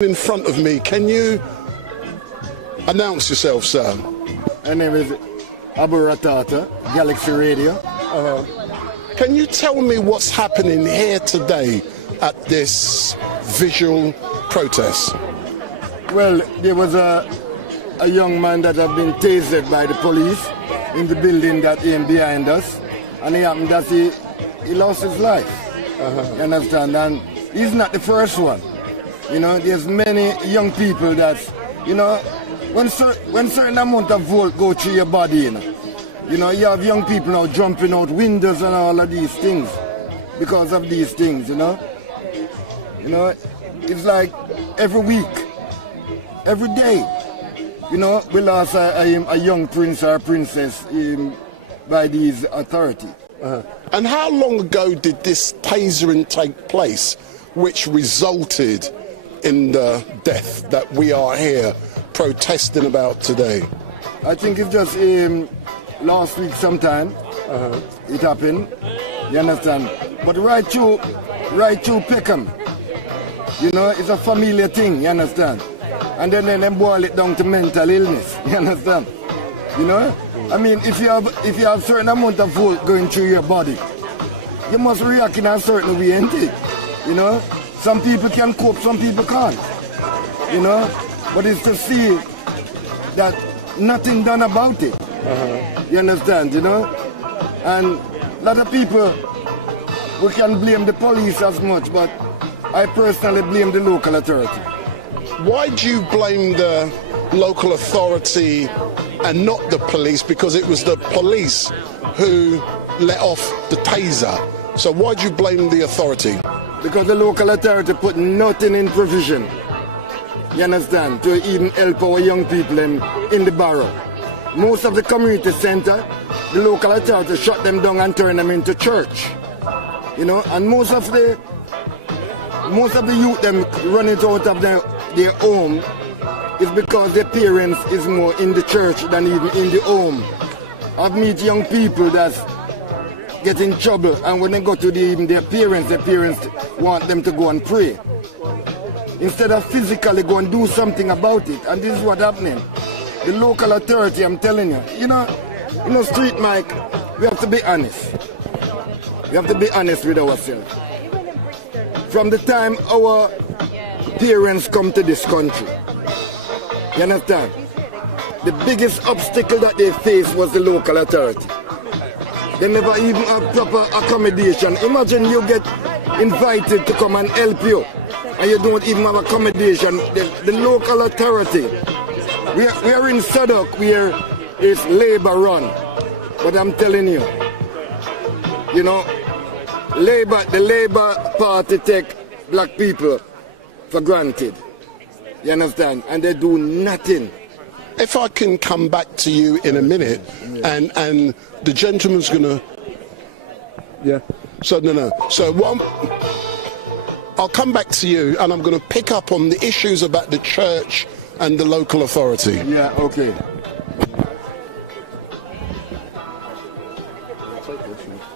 In front of me, can you announce yourself, sir? My name is Abu Ratata, Galaxy Radio. Can you tell me what's happening here today at this Vigil protest? Well, there was a young man that had been tasered by the police in the building that came behind us, and it happened that he lost his life. You understand? And he's not the first one. You know, there's many young people that, you know, when certain amount of volt go through your body, you know, you have young people now jumping out windows and all of these things because of these things, you know. You know, it's like every week, every day, you know, we lost a young prince or princess by these authorities. And how long ago did this tasering take place, which resulted in the death that we are here protesting about today? I think it's just last week sometime it happened, you understand? But right through Peckham, you know, it's a familiar thing, you understand? And then they boil it down to mental illness, you understand? You know? I mean, if you have certain amount of volt going through your body, you must react in a certain way, ain't it? You know? Some people can cope, some people can't. You know? But it's to see that nothing done about it. You understand, you know? And a lot of people, we can blame the police as much, but I personally blame the local authority. Why do you blame the local authority and not the police? Because it was the police who let off the taser. So why do you blame the authority? Because the local authority put nothing in provision, you understand, to even help our young people in the borough. Most of the community center, the local authority shut them down and turn them into church. You know, and most of the youth them running out of their home is because their parents is more in the church than even in the home. I've met young people that's get in trouble, and when they go to their parents want them to go and pray instead of physically go and do something about it. And this is what's happening. The local authority, I'm telling you, you know, StreetMic, we have to be honest. We have to be honest with ourselves. From the time our parents come to this country, you understand, the biggest obstacle that they faced was the local authority. They never even have proper accommodation. Imagine you get invited to come and help you, and you don't even have accommodation. The local authority. We are in Zodoq where it's labor run. But I'm telling you, you know, the Labour Party take black people for granted. You understand? And they do nothing. If I can come back to you in a minute, and the gentleman's gonna, yeah. So no. So I'll come back to you, and I'm gonna pick up on the issues about the church and the local authority. Yeah. Okay.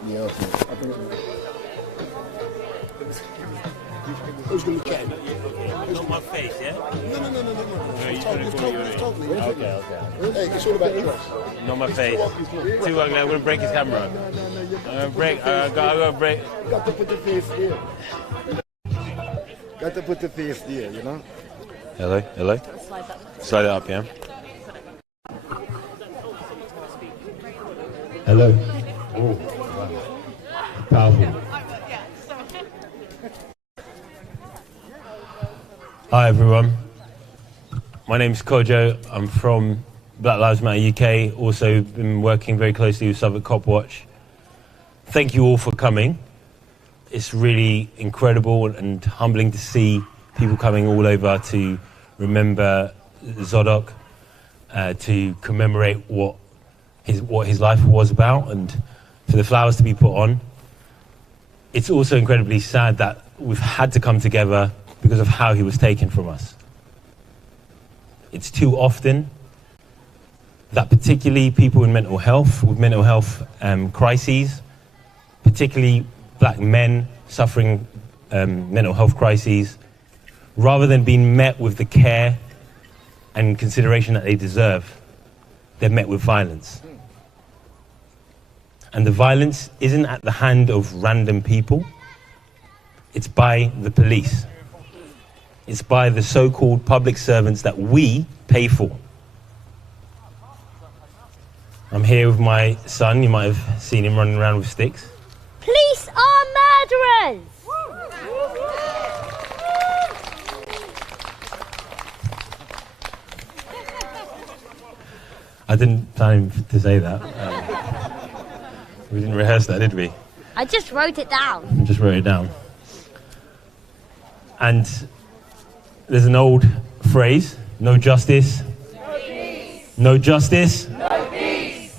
Yeah. Okay. Who's gonna check? Not my face, yeah? No. You've told me. Okay. Hey, it's all about trust. Not my face. Too ugly, I'm gonna break his camera. I'm gonna break. Got to put the face here. Got to put the face there, you know? Hello? Slide it up, yeah? Hello. Oh, wow. Powerful. Hi everyone, my name's Kojo. I'm from Black Lives Matter UK, also been working very closely with Southwark Cop Watch. Thank you all for coming. It's really incredible and humbling to see people coming all over to remember Zodoq, to commemorate what his life was about, and for the flowers to be put on. It's also incredibly sad that we've had to come together because of how he was taken from us. It's too often that particularly people with mental health crises, particularly black men suffering mental health crises, rather than being met with the care and consideration that they deserve, they're met with violence. And the violence isn't at the hand of random people, it's by the police. It's by the so-called public servants that we pay for. I'm here with my son. You might have seen him running around with sticks. Police are murderers! I didn't plan to say that. We didn't rehearse that, did we? I just wrote it down. I just wrote it down. And there's an old phrase, no justice. No peace. No justice. No peace.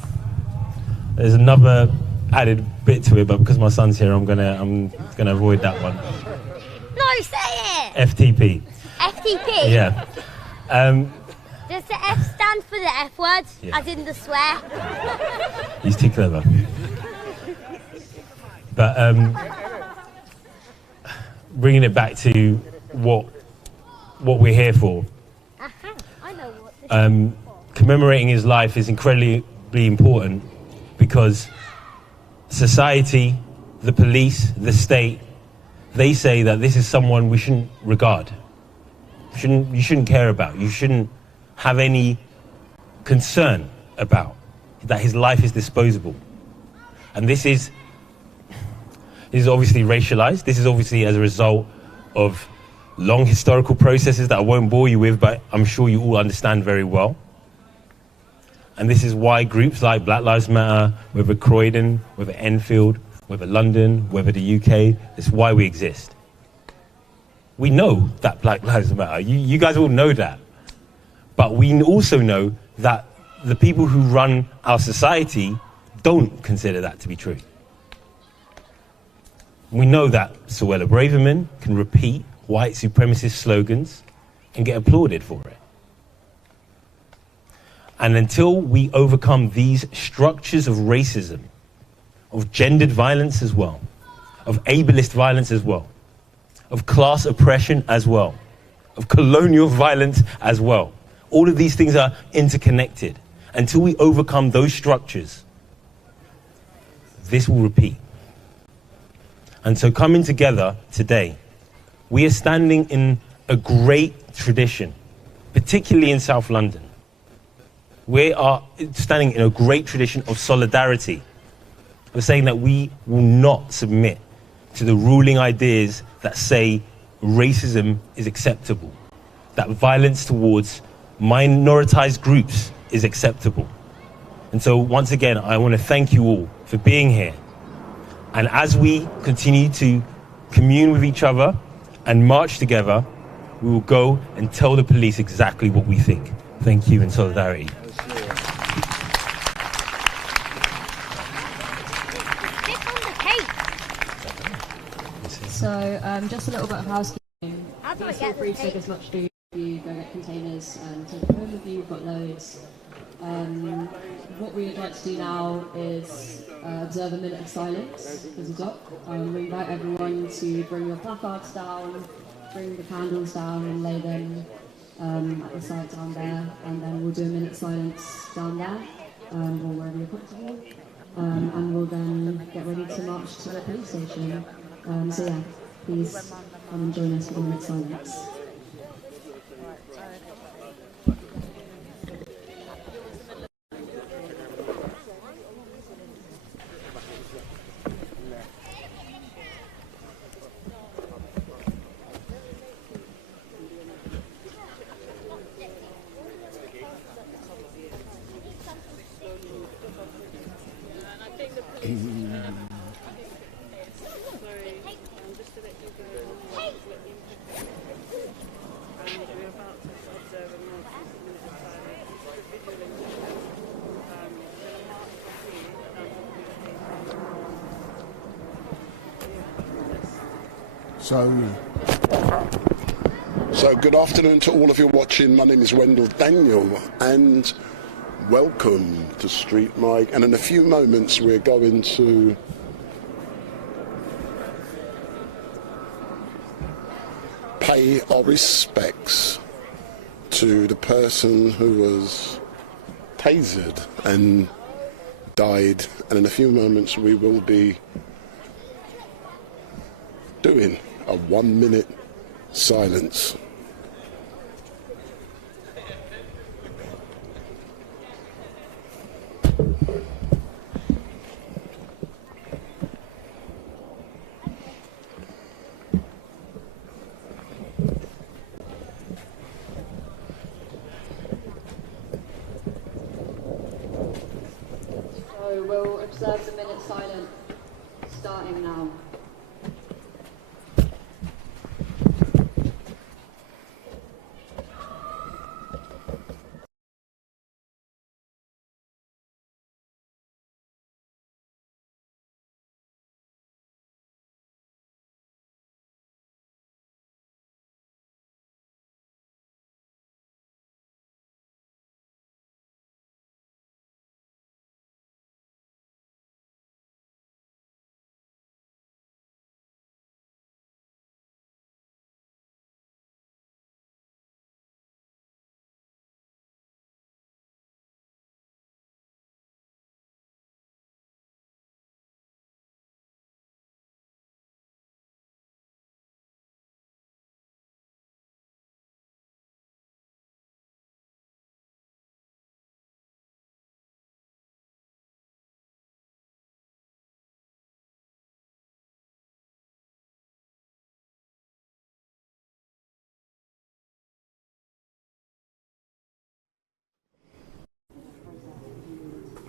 There's another added bit to it, but because my son's here, I'm gonna avoid that one. No, say it! FTP. FTP? Yeah. Does the F stand for the F word, Yeah. as in the swear? He's too clever. But bringing it back to what we're here for. I know what this is. Commemorating his life is incredibly important because society, the police, the state, they say that this is someone we shouldn't regard. You shouldn't care about. You shouldn't have any concern about, that his life is disposable. And this is obviously racialized. This is obviously as a result of long historical processes that I won't bore you with, but I'm sure you all understand very well. And this is why groups like Black Lives Matter, whether Croydon, whether Enfield, whether London, whether the UK, it's why we exist. We know that Black Lives Matter. You guys all know that. But we also know that the people who run our society don't consider that to be true. We know that Suella Braverman can repeat white supremacist slogans and get applauded for it. And until we overcome these structures of racism, of gendered violence as well, of ableist violence as well, of class oppression as well, of colonial violence as well, all of these things are interconnected. Until we overcome those structures, this will repeat. And so coming together today, we are standing in a great tradition, particularly in South London. We are standing in a great tradition of solidarity. We're saying that we will not submit to the ruling ideas that say racism is acceptable, that violence towards minoritized groups is acceptable. And so once again, I want to thank you all for being here. And as we continue to commune with each other and march together, we will go and tell the police exactly what we think. Thank you in solidarity. So just a little bit of housekeeping. How do I Please feel get free the to take tape? as much food as you go get containers and take them home with you. You've got loads. What we would like to do now is observe a minute of silence for Zodoq. We invite everyone to bring your placards down, bring the candles down and lay them at the side down there, and then we'll do a minute of silence down there, or wherever you're comfortable, and we'll then get ready to march to the police station. So yeah, please come and join us for the minute of silence. So good afternoon to all of you watching. My name is Wendell Daniel and welcome to StreetMic. And in a few moments we're going to pay our respects to the person who was tasered and died, and in a few moments we will be doing a 1 minute silence. So we'll observe the minute silence starting now.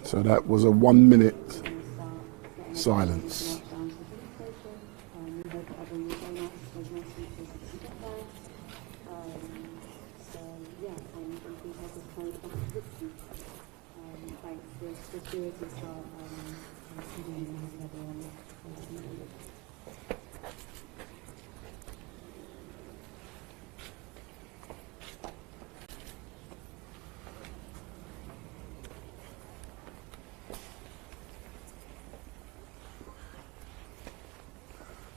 So that was a 1 minute silence.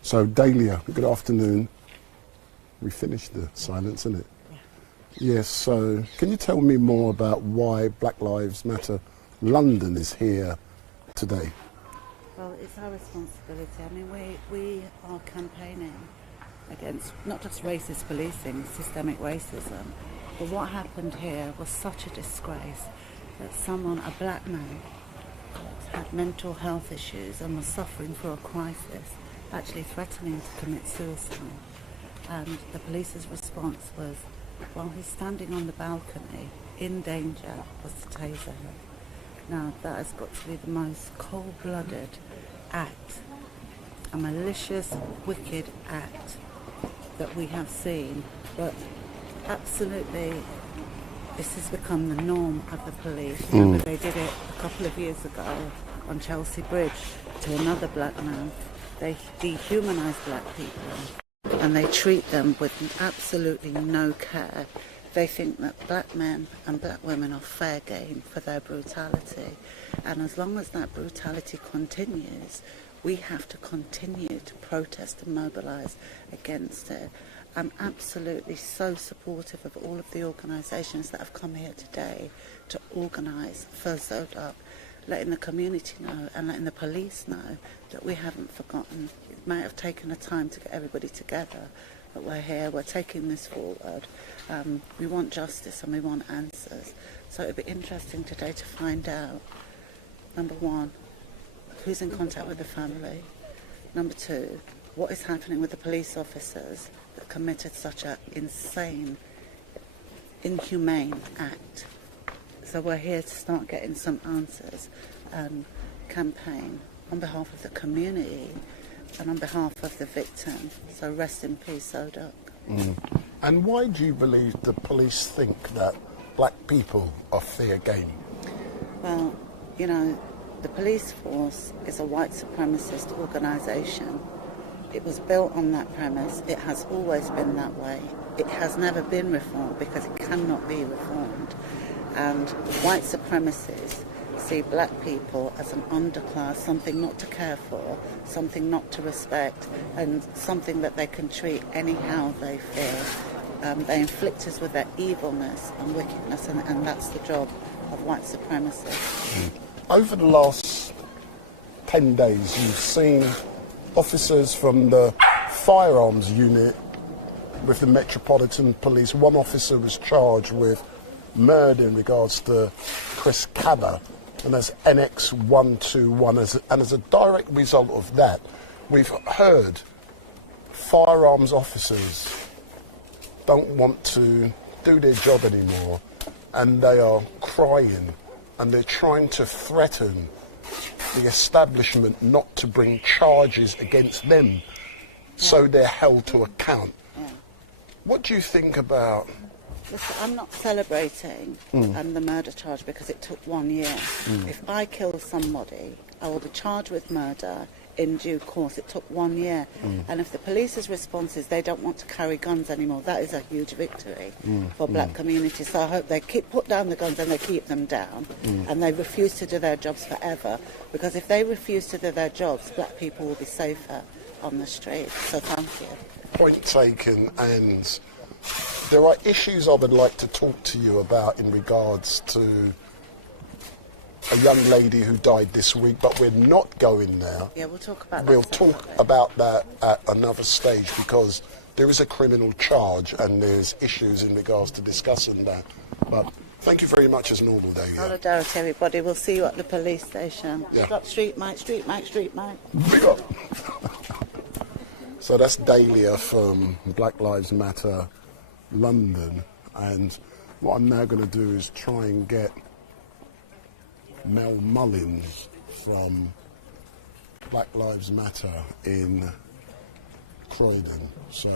So Dahlia, good afternoon. We finished the silence, isn't it? Yeah. Yes, so can you tell me more about why Black Lives Matter London is here today? Well, it's our responsibility. I mean, we are campaigning against not just racist policing, systemic racism, but what happened here was such a disgrace that someone, a black man, had mental health issues and was suffering through a crisis, actually threatening to commit suicide. And the police's response was, while he's standing on the balcony, in danger, was to taser him. Now, that has got to be the most cold-blooded act, a malicious, wicked act that we have seen. But absolutely, this has become the norm of the police. Remember, they did it a couple of years ago on Chelsea Bridge to another black man. They dehumanize black people and they treat them with absolutely no care. They think that black men and black women are fair game for their brutality. And as long as that brutality continues, we have to continue to protest and mobilize against it. I'm absolutely so supportive of all of the organisations that have come here today to organise for Zodoq, letting the community know and letting the police know that we haven't forgotten. It might have taken a time to get everybody together, but we're here, we're taking this forward. We want justice and we want answers. So it'd be interesting today to find out, number one, who's in contact with the family. Number two, what is happening with the police officers that committed such an insane, inhumane act. So we're here to start getting some answers and campaign on behalf of the community and on behalf of the victim. So rest in peace, Zodoq. And why do you believe the police think that black people are fair game? Well, you know, the police force is a white supremacist organisation. It was built on that premise. It has always been that way. It has never been reformed because it cannot be reformed. And white supremacists see black people as an underclass, something not to care for, something not to respect, and something that they can treat anyhow they feel. They inflict us with their evilness and wickedness, and that's the job of white supremacists. Over the last 10 days, you've seen officers from the firearms unit with the Metropolitan Police. One officer was charged with murder in regards to Chris Cabba, and that's NX121. And as a direct result of that, we've heard firearms officers don't want to do their job anymore, and they are crying, and they're trying to threaten the establishment not to bring charges against them, so they're held to account. What do you think about? Listen, I'm not celebrating the murder charge because it took 1 year. If I kill somebody, I will be charged with murder in due course. It took 1 year. And if the police's response is they don't want to carry guns anymore, that is a huge victory for black communities. So I hope they put down the guns and they keep them down, and they refuse to do their jobs forever, because if they refuse to do their jobs, black people will be safer on the street. So thank you. Point taken. And there are issues I would like to talk to you about in regards to a young lady who died this week, but we're not going there. Yeah, we'll talk about that. We'll talk about that at another stage, because there is a criminal charge and there's issues in regards to discussing that. But thank you very much as normal, David. Solidarity, everybody. We'll see you at the police station. Yeah. Stop StreetMic, StreetMic, StreetMic. Big up. So that's Dahlia from Black Lives Matter London, and what I'm now going to do is try and get Mel Mullins from Black Lives Matter in Croydon. So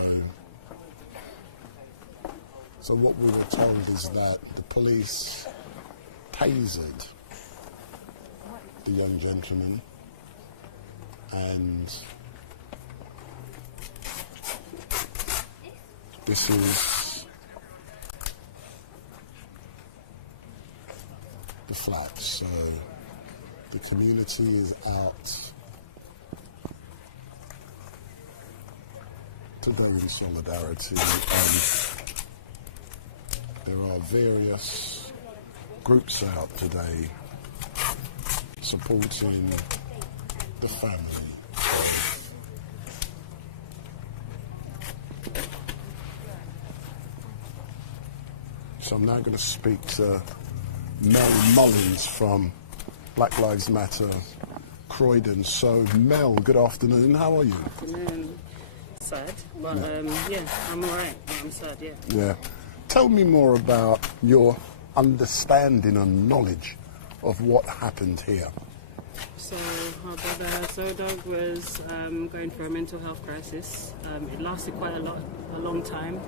what we were told is that the police tasered the young gentleman, and this is the flats. So the community is out to go in solidarity, and there are various groups out today supporting the family. So I'm now going to speak to Mel Mullins from Black Lives Matter Croydon. So Mel, good afternoon, how are you? Afternoon. Sad, but yeah, I'm alright, I'm sad, yeah. Yeah. Tell me more about your understanding and knowledge of what happened here. So our brother Zodoq was going through a mental health crisis. It lasted quite a long time.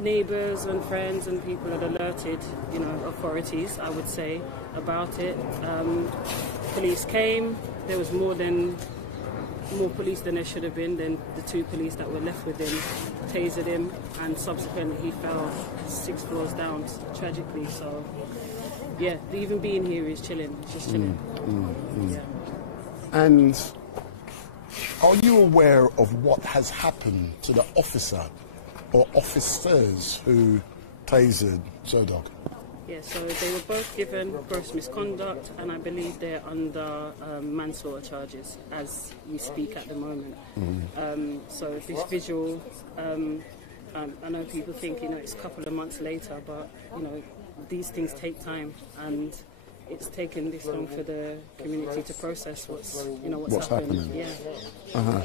Neighbours and friends and people had alerted, authorities, I would say, about it. Police came. There was more police than there should have been. Then the 2 police that were left with him tasered him, and subsequently he fell 6 floors down, tragically. So, yeah, even being here is chilling. It's just chilling. Yeah. And are you aware of what has happened to the officer or officers who tasered Zodoq? Yeah, so they were both given gross misconduct, and I believe they're under manslaughter charges as we speak at the moment. So this Vigil, I know people think it's a couple of months later, but these things take time, and it's taken this long for the community to process what's happened. happening. Yeah.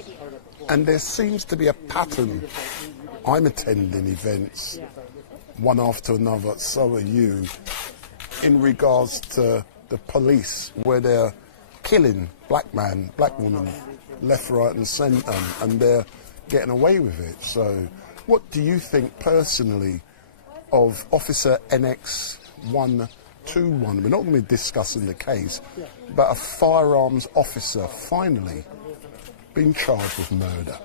And there seems to be a pattern. I'm attending events one after another, so are you, in regards to the police, where they're killing black man, black woman, left, right and centre, and they're getting away with it. So what do you think personally of Officer NX121? We're not going to be discussing the case, but a firearms officer finally being charged with murder.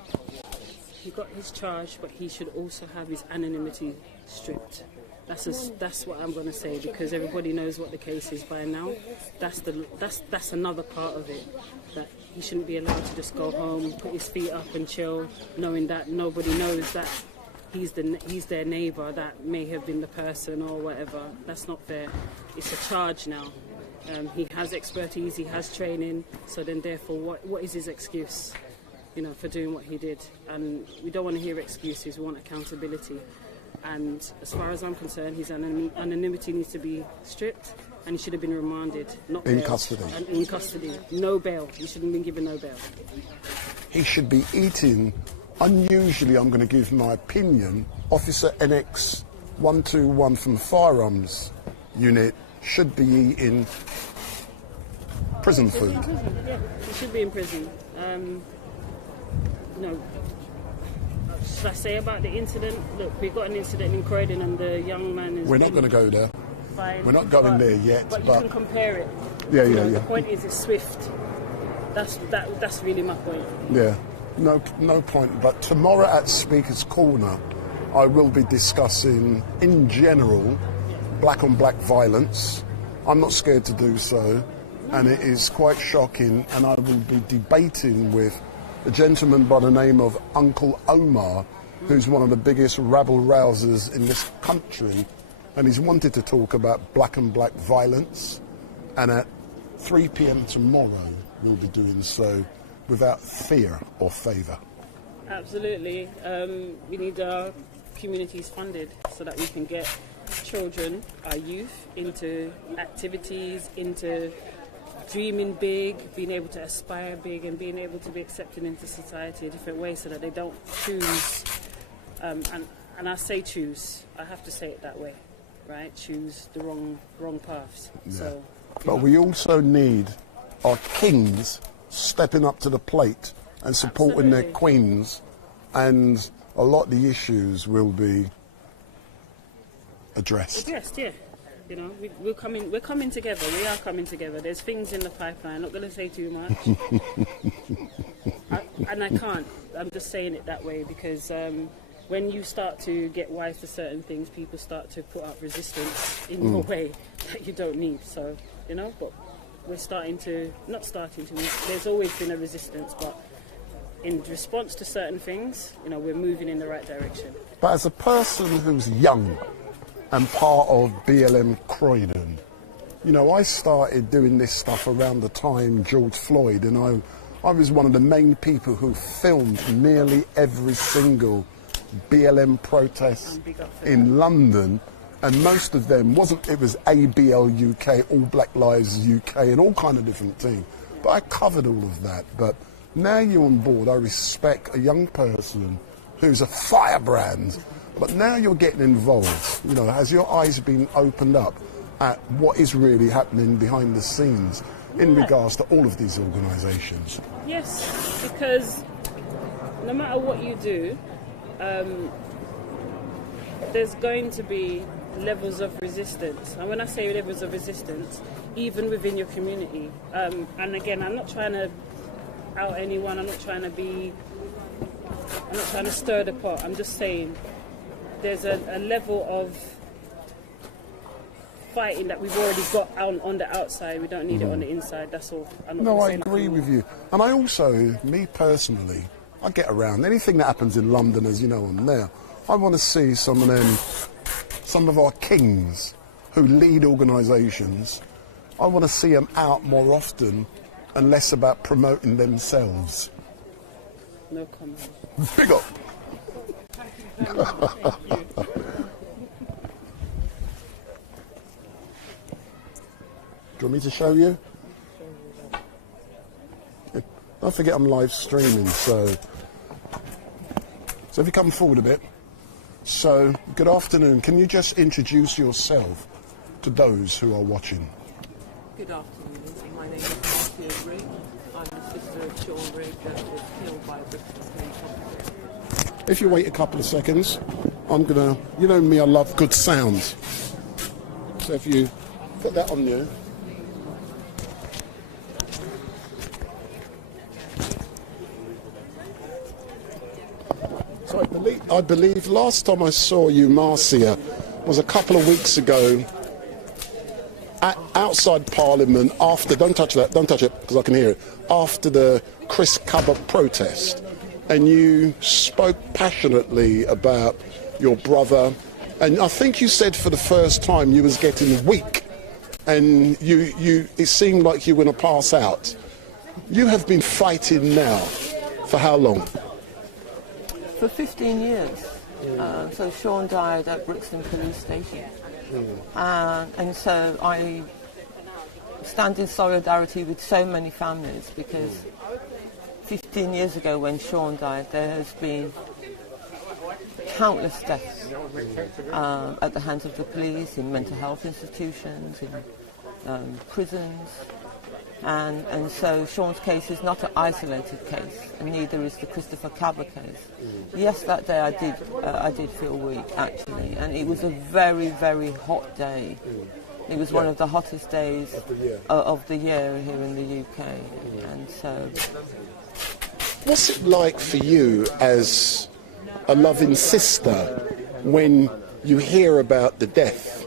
he got his charge, but he should also have his anonymity stripped. That's what I'm going to say, because everybody knows what the case is by now. That's another part of it, that he shouldn't be allowed to just go home, put his feet up and chill, knowing that nobody knows that he's their neighbour that may have been the person or whatever. That's not fair. It's a charge now. He has expertise, he has training, so then therefore what is his excuse, for doing what he did? And we don't want to hear excuses, we want accountability. And as far as I'm concerned, his anonymity needs to be stripped, and he should have been remanded, not in bailed. custody. And in custody, no bail. He shouldn't have been given no bail. He should be eating. Unusually, I'm going to give my opinion. Officer NX 121 from the firearms unit should be eating prison food. Yeah, he should be in prison. Should I say about the incident? Look, we got an incident in Croydon and the young man is... We're not going to go there. Fine. We're not going there yet. But you can compare it. Yeah. The point is, it's swift. That's really my point. Yeah, no point. But tomorrow at Speaker's Corner, I will be discussing, in general, black on black violence. I'm not scared to do so, and it is quite shocking. And I will be debating with a gentleman by the name of Uncle Omar, who's one of the biggest rabble-rousers in this country, and he's wanted to talk about black on black violence. And at 3 p.m. tomorrow, we'll be doing so without fear or favour. Absolutely. We need our communities funded so that we can get children, our youth, into activities, into dreaming big, being able to aspire big, and being able to be accepted into society a different way, so that they don't choose, and I say choose, I have to say it that way, right? Choose the wrong paths. Yeah. So, but we also need our kings stepping up to the plate and supporting their queens, and a lot of the issues will be addressed. Yeah. We're coming together. We are coming together. There's things in the pipeline. I'm not going to say too much. I can't. I'm just saying it that way because when you start to get wise to certain things, people start to put up resistance in a way that you don't need. So, but we're there's always been a resistance, but in response to certain things, we're moving in the right direction. But as a person who's young and part of BLM Croydon, I started doing this stuff around the time George Floyd, and I was one of the main people who filmed nearly every single BLM protest in London, and most of them it was ABL UK, All Black Lives UK, and all kind of different things. But I covered all of that. But now you're on board, I respect a young person who's a firebrand. But now you're getting involved, has your eyes been opened up at what is really happening behind the scenes in regards to all of these organisations? Yes, because no matter what you do, there's going to be levels of resistance. And when I say levels of resistance, even within your community. And again, I'm not trying to out anyone, I'm not trying to stir the pot, I'm just saying there's a level of fighting that we've already got on the outside. We don't need it on the inside, that's all. I agree with you. And I also, me personally, I get around. Anything that happens in London, as you know, I'm there. I want to see some of our kings who lead organisations. I want to see them out more often and less about promoting themselves. No comment. Big up. Thank you. Do you want me to show you? Don't forget I'm live streaming, so if you come forward a bit. So, good afternoon. Can you just introduce yourself to those who are watching? Good afternoon. My name is Marcia Rigg. I'm the sister of Sean Rigg that was killed by a British police officer. If you wait a couple of seconds, I'm gonna, me, I love good sounds. So if you put that on you. I believe last time I saw you, Marcia, was a couple of weeks ago outside Parliament after, don't touch it because I can hear it, after the Chris Cabot protest. And you spoke passionately about your brother. And I think you said for the first time you was getting weak. And it seemed like you were going to pass out. You have been fighting now for how long? For 15 years. So Sean died at Brixton Police Station. And so I stand in solidarity with so many families, because 15 years ago when Sean died, there has been countless deaths at the hands of the police, in mental health institutions, in prisons. And so Sean's case is not an isolated case, and neither is the Christopher Cabot case. Yes, that day I did feel weak, actually, and it was a very, very hot day. It was one of the hottest days of the year here in the UK. And so, what's it like for you as a loving sister when you hear about the death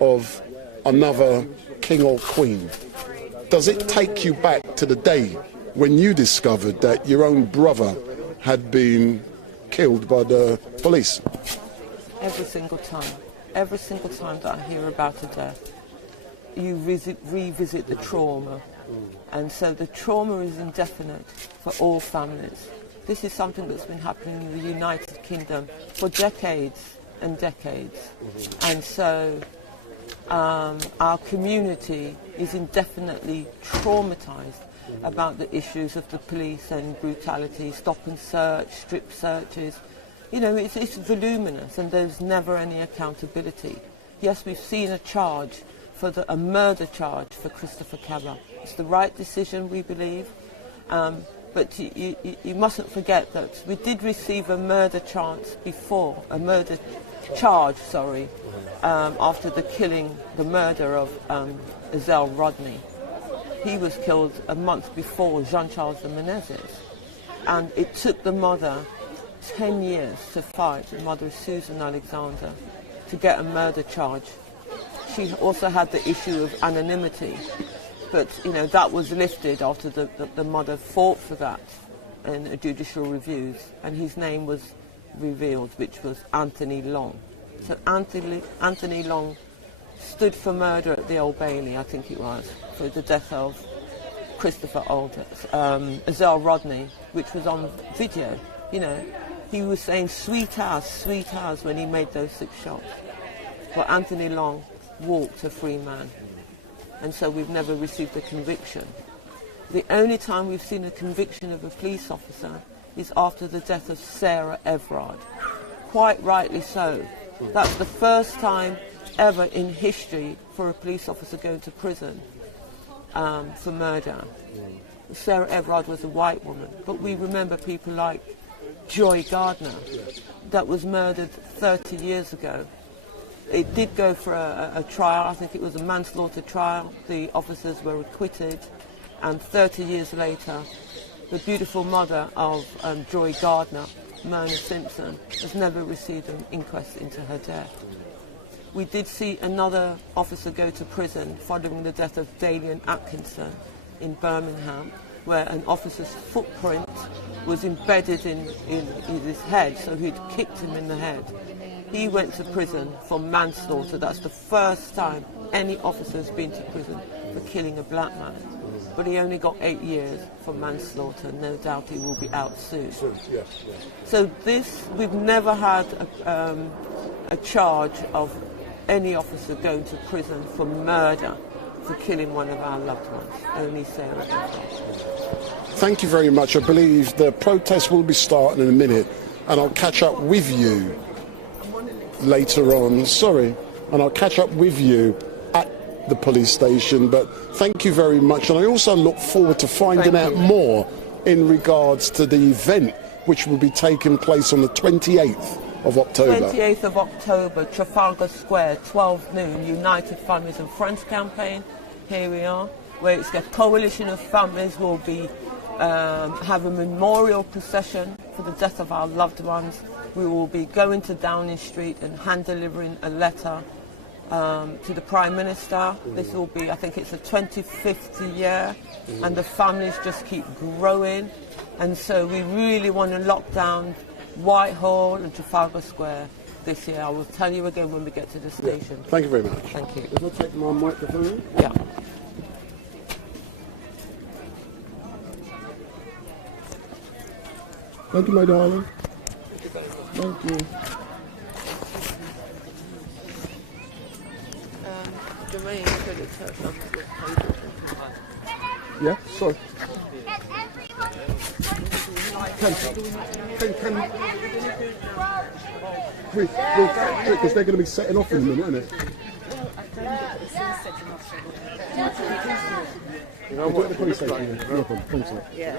of another king or queen? Does it take you back to the day when you discovered that your own brother had been killed by the police? Every single time that I hear about a death, you revisit the trauma. And so the trauma is indefinite for all families. This is something that's been happening in the United Kingdom for decades and decades. And so our community is indefinitely traumatised about the issues of the police and brutality, stop and search, strip searches. You know, it's voluminous, and there's never any accountability. Yes, we've seen a charge a murder charge for Christopher Cabot. It's the right decision, we believe. But you mustn't forget that we did receive a murder charge, after the murder of Ezell Rodney. He was killed a month before Jean-Charles de Menezes. And it took the mother 10 years to fight, the mother of Susan Alexander, to get a murder charge. She also had the issue of anonymity, but you know that was lifted after the mother fought for that in judicial reviews, and his name was revealed, which was Anthony Long. So Anthony Long stood for murder at the Old Bailey, I think it was, for the death of Christopher Ezell Rodney, which was on video. You know, he was saying sweet house when he made those 6 shots. Well, Anthony Long walked a free man, and so we've never received a conviction. The only time we've seen a conviction of a police officer is after the death of Sarah Everard. Quite rightly so. That's the first time ever in history for a police officer going to prison for murder. Sarah Everard was a white woman, but we remember people like Joy Gardner that was murdered 30 years ago. It did go for a trial. I think it was a manslaughter trial. The officers were acquitted, and 30 years later, the beautiful mother of Joy Gardner, Myrna Simpson, has never received an inquest into her death. We did see another officer go to prison following the death of Dalian Atkinson in Birmingham, where an officer's footprint was embedded in his head, so he'd kicked him in the head. He went to prison for manslaughter. That's the first time any officer has been to prison for killing a black man. But he only got 8 years for manslaughter. No doubt he will be out soon. So we've never had a charge of any officer going to prison for murder, for killing one of our loved ones. Only Sarah Everard. Thank you very much. I believe the protest will be starting in a minute, and I'll catch up with you later on. And I'll catch up with you at the police station. But thank you very much, and I also look forward to finding out more in regards to the event which will be taking place on the 28th of October. 28th of October, Trafalgar Square, 12 noon, United Families and Friends campaign. Here we are, where it's a coalition of families will be have a memorial procession for the death of our loved ones. We will be going to Downing Street and hand delivering a letter to the Prime Minister. This will be, I think it's the 25th year, and the families just keep growing. And so we really want to lock down Whitehall and Trafalgar Square this year. I will tell you again when we get to the station. Thank you very much. Thank you. If I take my microphone? Yeah. Thank you, my darling. Thank you. Jermaine said it's her something with paper. Yeah, sorry. Because they're going to be setting off in a minute, isn't it? You know what? The police station. No problem. Yeah.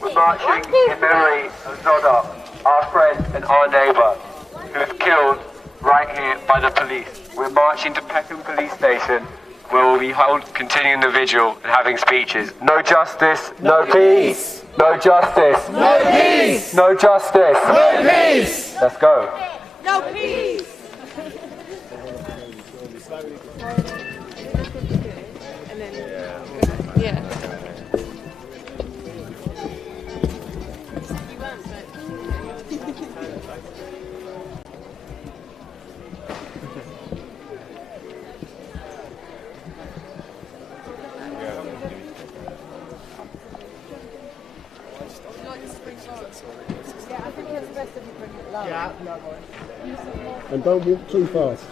We're marching in memory of Zodoq, our friend and our neighbour, who was killed right here by the police. We're marching to Peckham Police Station, where we'll be continuing the vigil and having speeches. No justice, no peace. No justice, no peace. No justice, no peace. Let's go. No peace. And don't walk too fast.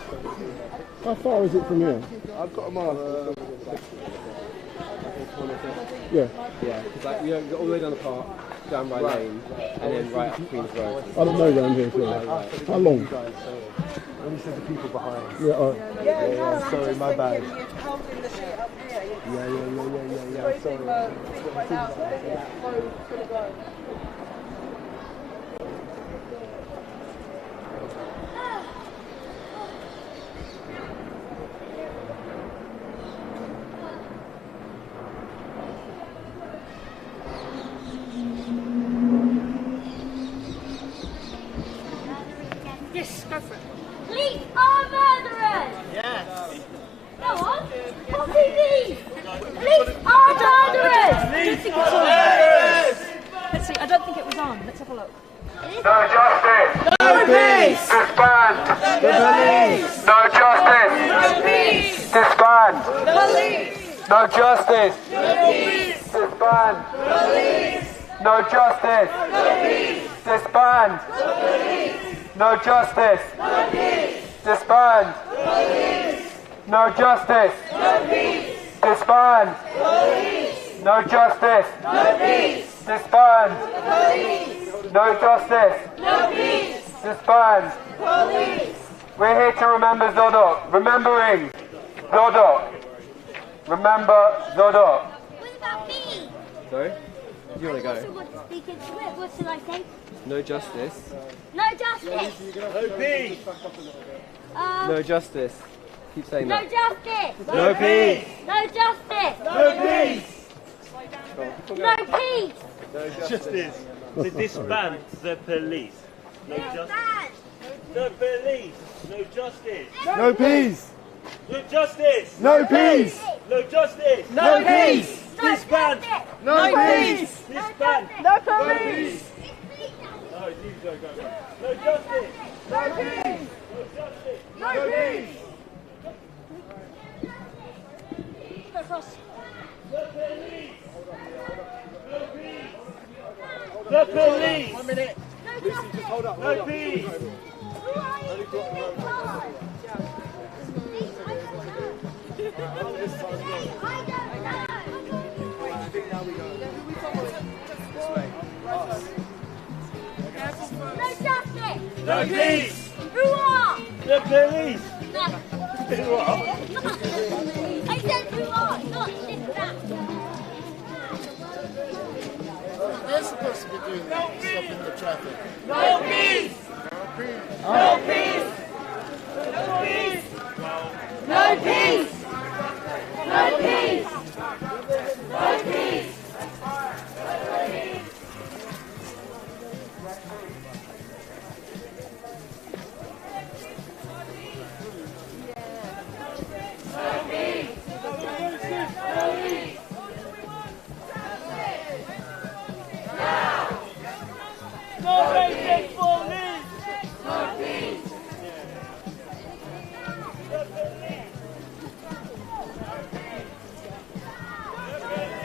How far is it from here? I've got a mark. Yeah. Yeah, because like, you go all the way down the park, down my lane, and then right up Queen's Road. I don't know around here. So. How long? When you said the people behind. Yeah, yeah, sorry, my bad. Yeah, sorry. Yes, go for it. Police are murderers! Yes. Go on. Copy these! Police are murderers! I don't think it's on. Let's see, I don't think it was on. Let's have a look. No justice! No peace! Disband! The police! No justice! No peace! Disband! The police! No justice! No peace! Disband! Police! No justice! No peace! Disband! Police! No justice! No peace! Disband! Police! No justice! No peace! Disband! Police! No justice! No peace! Disband! Police! No justice! No peace! Disband! Police! We're here to remember Zodoq. Remembering Zodoq. Remember Zodoq. What about me? Sorry? You want to go? I also want to speak into it. What should I say? No justice. No justice! No peace. No justice. Keep saying No that. justice! No peace. No justice! No peace. No peace! justice. To disband the police. No justice. The police. No justice. No peace. No justice. No peace. No justice. No peace. Disband. No peace. Disband. No police! No, go. No justice. No peace! No justice. No peace! Go across. The police. No peace. The police. 1 minute. Lucy, just hold up. No peace. No peace. Who are? The police. No. Who are? I said who are, not this that. They're supposed to be doing that, stopping the traffic. No peace. No peace! No peace! No peace! No peace! No peace!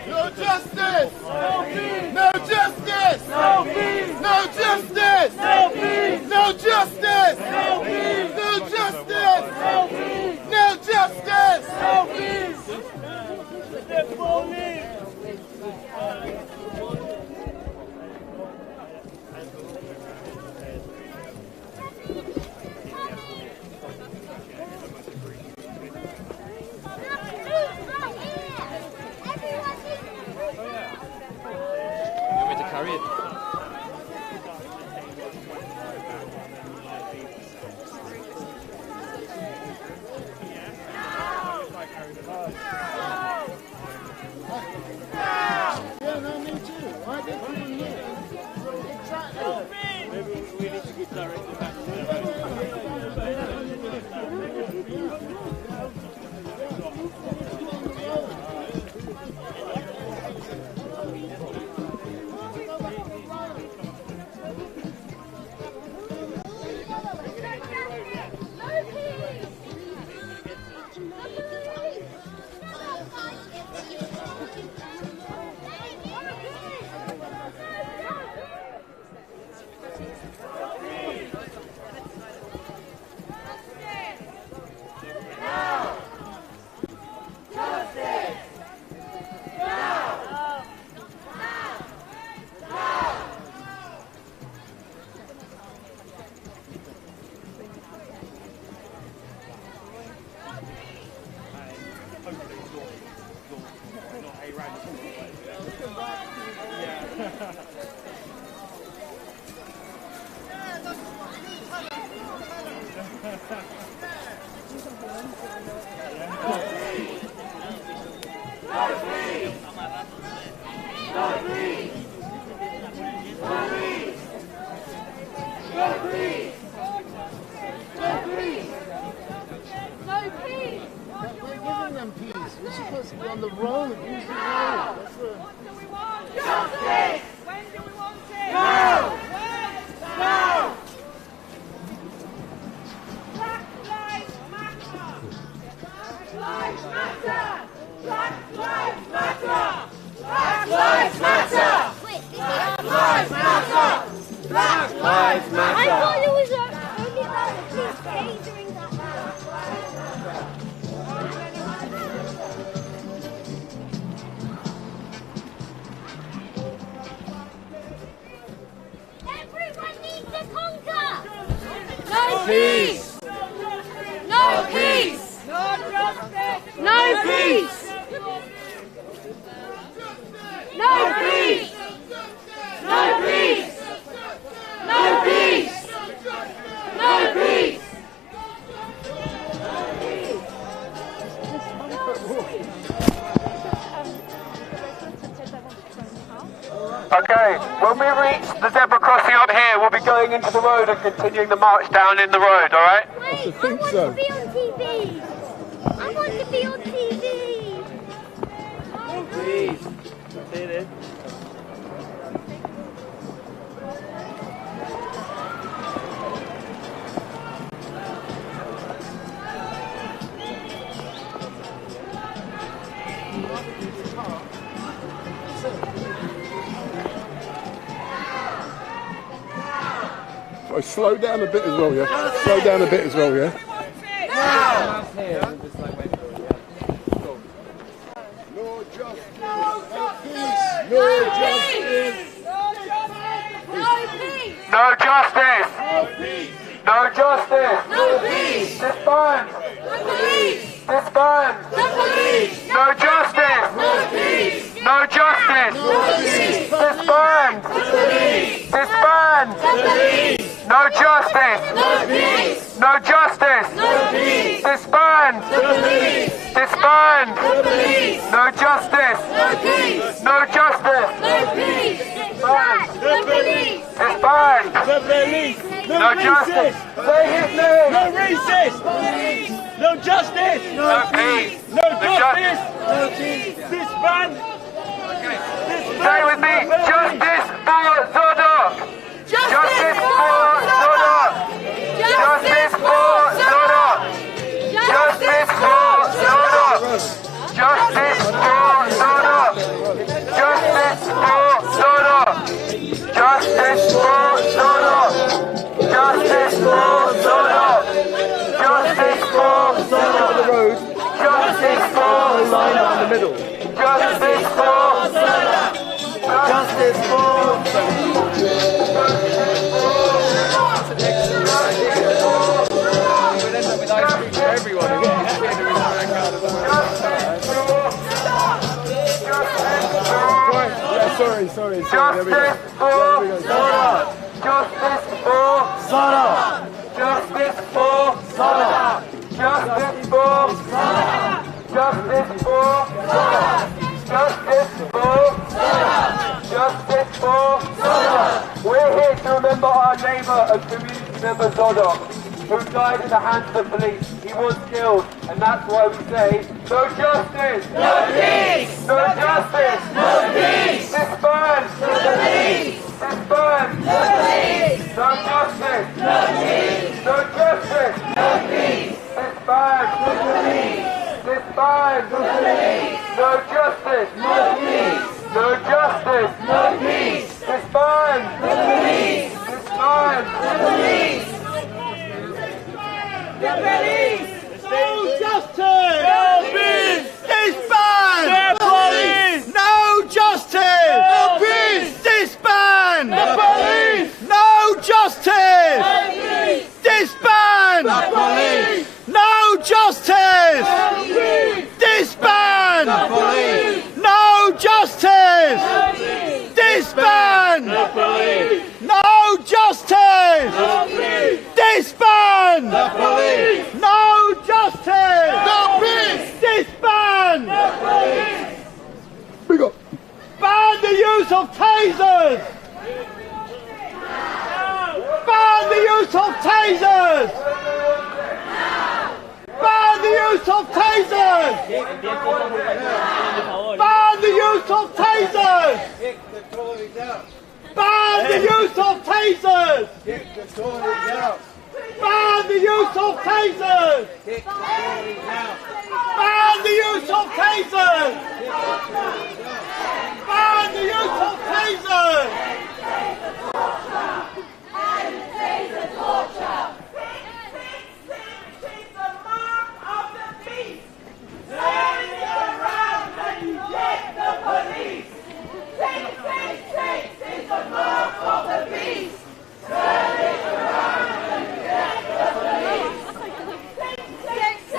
No justice! No justice! No peace! No justice! No peace! No justice! No peace! No justice! No peace! No justice! No peace! The police. Carry it. Yeah, no, me too. Why did you even hear? Exactly. Maybe we need to get directly back to them. We're supposed to be on the road. Use the road. That's the... Justice! When do we want it? Now! Now! Black lives matter! Black lives matter! Black lives matter! Black lives matter! Black lives matter! Black lives matter! I thought it was only about police tasering that man. Everyone needs to conquer! No peace! No peace! No justice! No peace! No peace! No peace! No peace! No peace! Okay, when we reach the zebra crossing up here, we'll be going into the road and continuing the march down in the road, alright? Wait, I want to be on TV. I want to be on TV. Please. Say this. Oh, slow down a bit as well, yeah? Slow down a bit as well, yeah? No justice, no peace, no justice. No justice! No justice! No peace! Disband! The police! Disband! The police! No justice! No peace! No justice! No peace! Disband! The police! Disband! The police! No justice! No peace! No justice! No peace! Disband! The police! Disband! The police! No justice! No peace! No justice! No peace! Disband! The police! Disband! The police! No justice! Say his name! No racist! No justice! No peace! No justice! No peace! Disband! Say with me! Justice for Zodoq! Justice for Zodoq! Justice for Zodoq! Justice for Zodoq! Justice for Zodoq! Justice for Zodoq! Justice for Zodoq! Justice for Zodoq! Justice for Zodoq! Justice for Line up in the middle. Justice for Zodoq! Justice for We'll end up with ice cream for everyone. And get together in the back out of the Right, yeah, sorry. There we go. Justice for Zodoq! Justice for Zodoq! Justice for Zodoq! Justice for Zodoq! Justice for Zodoq! Justice for Zodoq! Justice for Zodoq! We're here to remember our neighbour and community member Zodoq, who died in the hands of the police. He was killed, and that's why we say, no justice! No peace! No justice! No peace! Disband! The police! Disband! The police! No justice! No peace! No justice! No peace! Disband! The police! Disband! The police! No justice! No peace! No justice! No peace! Disband! The police! Disband! The police! The police! No justice! No peace! Disband! The police! No justice! No peace! Disband! The police! No justice! No peace! Disband! The police! No justice! No peace! Disband! The police! No justice! No peace! Disband! The police! No justice! No peace! Disband! The police! No justice! No peace! Disband! The police! We got. Ban the use of tasers! Ban the use of tasers! Ban the use of tasers! Ban the use of tasers! Ban the use of tasers! Ban the use of tasers! Ban the use of tasers! Ban the use of tasers! Six,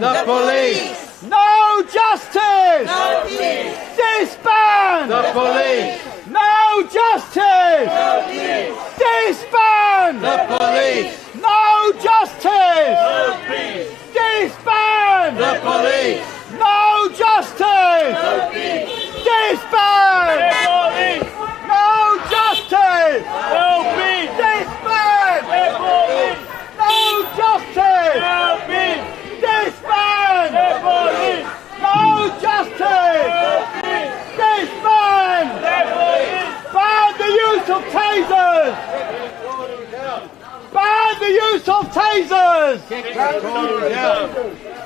Disband! The police! No justice! No peace! Disband! The police! No justice! No peace! Disband! The police! No justice! No peace! Disband! The police! No justice! No peace! Disband! The police! No justice! No peace! Disband! The police! No justice! No peace! Disband! The police! No justice! No peace! Disband! The police! Ban the use of tasers! Ban the use of tasers!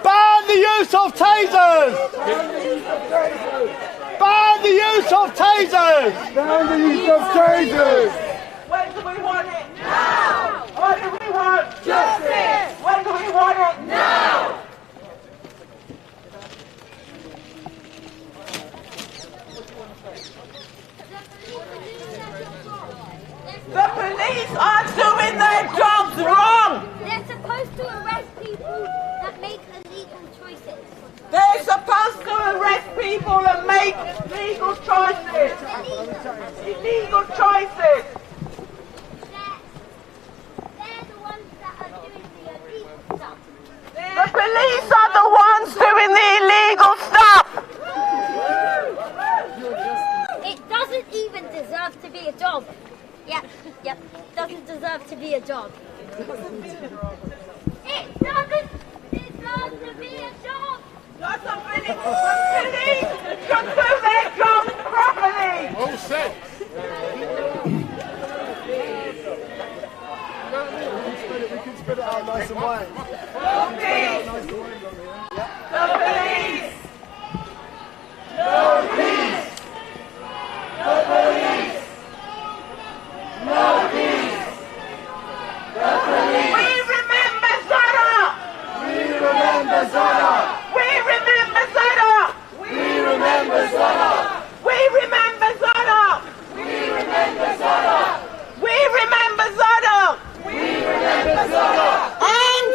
Ban the use of tasers! Ban the use of tasers! Ban the use of tasers! When do we want it? Now! What do we want? Justice! When do we want it? Now! The police are doing their jobs wrong! They're supposed to arrest people that make illegal choices. They're supposed to arrest people and make legal choices! Illegal choices! They're the ones that are doing the illegal stuff. The police are the ones doing the illegal stuff! It doesn't even deserve to be a job. Yep, doesn't deserve to be a job. It doesn't deserve to be a job. The police should do their job properly! Well said. We can spread it out nice and wide. The police! No peace! The police! No peace! The police! We remember Zodoq! We remember Zodoq! We remember Zodoq! We remember Zodoq! We remember Zodoq! We remember Zodoq! We remember Zodoq! We remember Zodoq! And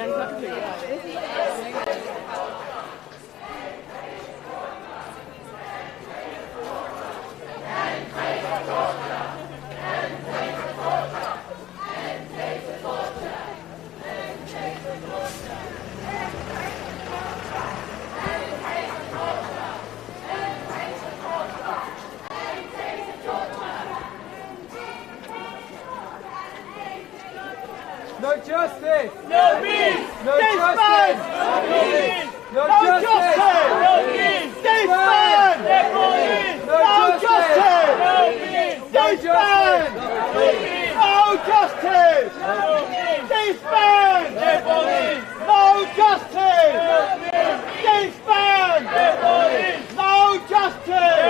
Yeah, exactly. No justice! No peace! No justice! No peace! No No justice! justice! No peace! Disband! The police! No justice! No peace! Disband! No justice! Disband! The police! No justice! Disband! The police! No justice!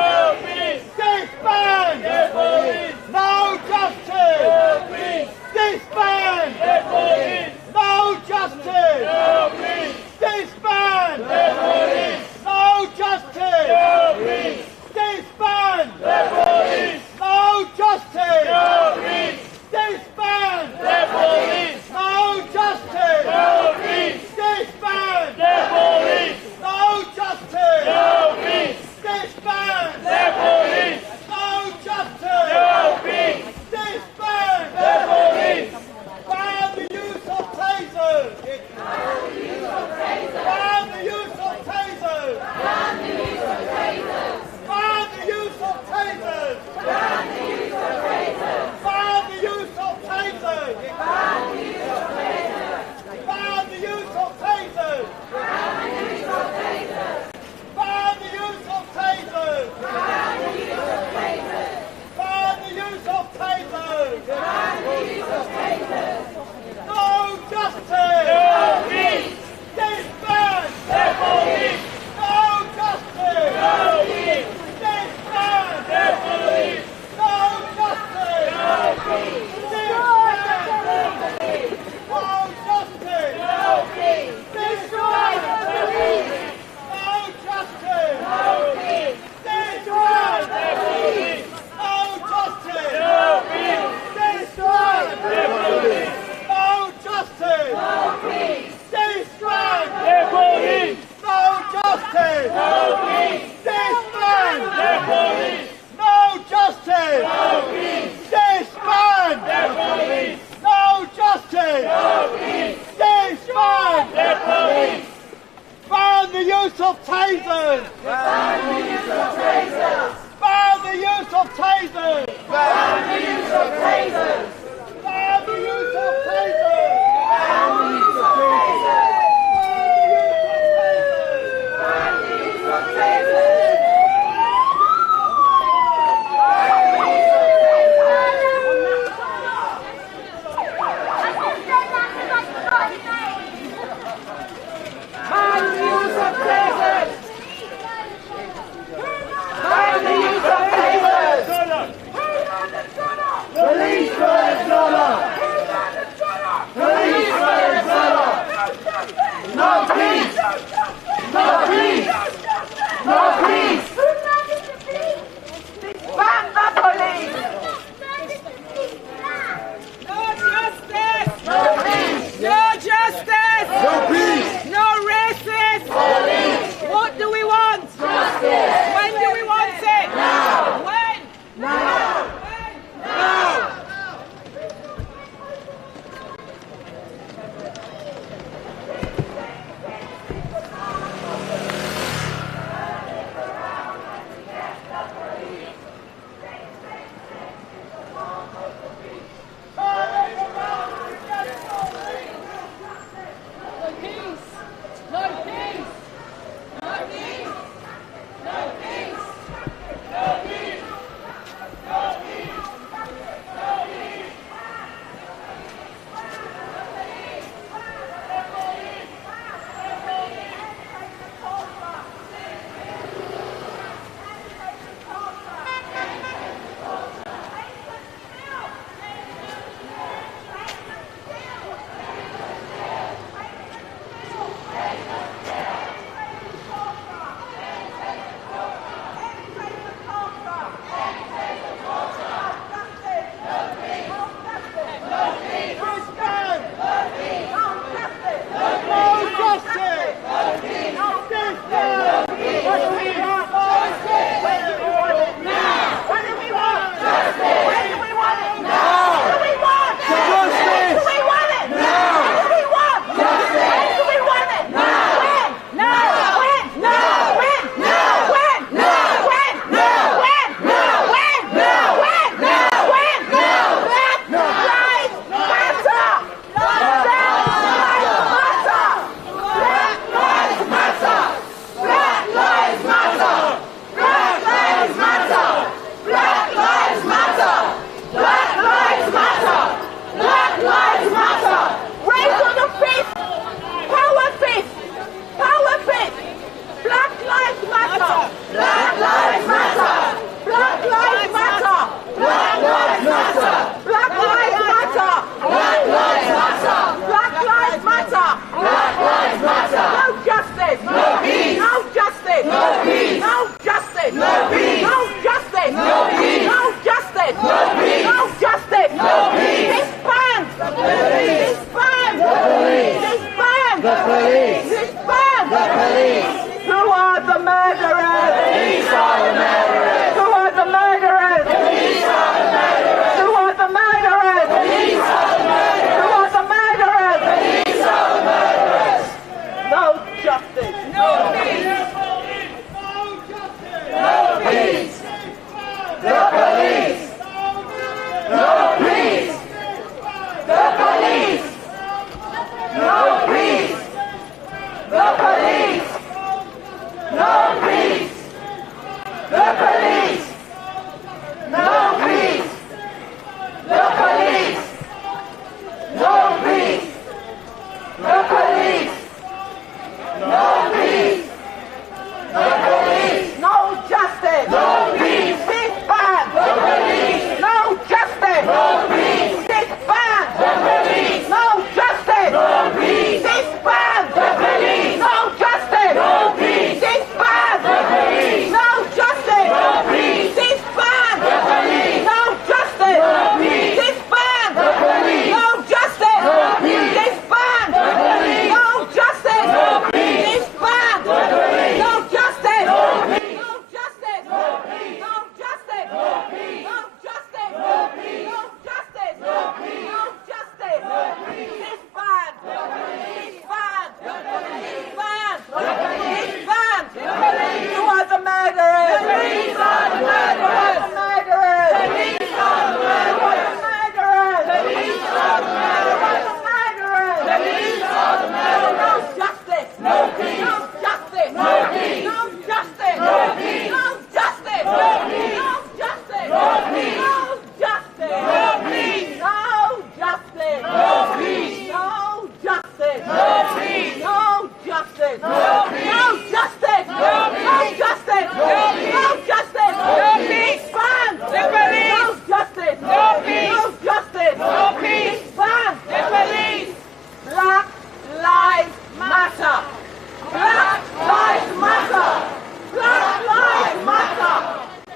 Disband! The police! No justice! Disband! The police! No justice! Disband! The police! No justice! Disband! The police! No justice! Disband! The police! No justice! Disband! The police! No justice! Disband! The police! No justice! Disband! The police! Ban the use of tasers! Ban the use of tasers! Ban the use of tasers! Ban the use of tasers! Ban the use of tasers! Ban the use of tasers! Ban the use of tasers! Ban the use of tasers! Ban the use of tasers! Ban the use of tasers! Ban the use of tasers! Ban the use of tasers! Ban the use of tasers! Ban the use of tasers! No justice! No peace! Disband! The police! No justice! No peace! Disband! The police! No justice! No peace! Disband! The police! No justice! No peace! Disband! The police! No justice! No peace! Disband! The police! No justice! No peace! Disband! The police! No justice! No peace! Disband! The police! No justice! No peace! Disband! The police! No justice! No peace! Disband! The police! No justice! No peace! Disband! The police! Ban the use of tasers! Ban the use of tasers! Ban the use of tasers! Ban the use of tasers! Ban the use of tasers! Ban the use of tasers! Ban the use of tasers! Ban the use of tasers! Ban the use of tasers! Police versus Zodoq! Police versus Zodoq! No peace! No peace! No peace! Ban the police! No justice! No peace! No justice! No peace! No racist! Police! What do we want? Justice! When do we want it? Now! When? Now! Now! police! Disband! The police! Who are the murderers? Police are the murderers! Who are the murderers? Police are the murderers! Who are the murderers? Police are the murderers! Who are the murderers? Police are the murderers! No justice! No peace! No peace! The police! No peace! The police! No peace! The police! No peace! The police! No peace! The police! No peace! The police! No peace! The police! No justice! No peace! Disband! The police! No justice! No peace! Disband! The police! No justice! No peace! Disband! The police! No justice! No peace! Disband! The police! No justice! No peace! Disband! The police! No justice! No peace! Disband! The police! No justice! No peace! Disband! The police! No justice! No peace! Disband! The police! No justice! No peace! No justice! No peace! No justice! No peace! No justice! No peace! No justice! No peace! No justice! No peace! Disband! The police! Disband! The police! Disband! The police! Disband! The police! You are the murderers! The police are the murderers! The murderers! The police are the murderers! The police are the murderers! The murderers! The police are the murderers! No justice! No peace! No justice! No peace! No justice! No peace! No justice! No peace! No justice! No peace! No justice! No peace! No justice! No peace! No justice! No peace! No justice! No peace! No justice! No justice! No justice! No peace! Ban! The police! No justice! No peace! No justice! No peace! Ban! The police! Black Lives Matter! Black Lives Matter! Black Lives Matter!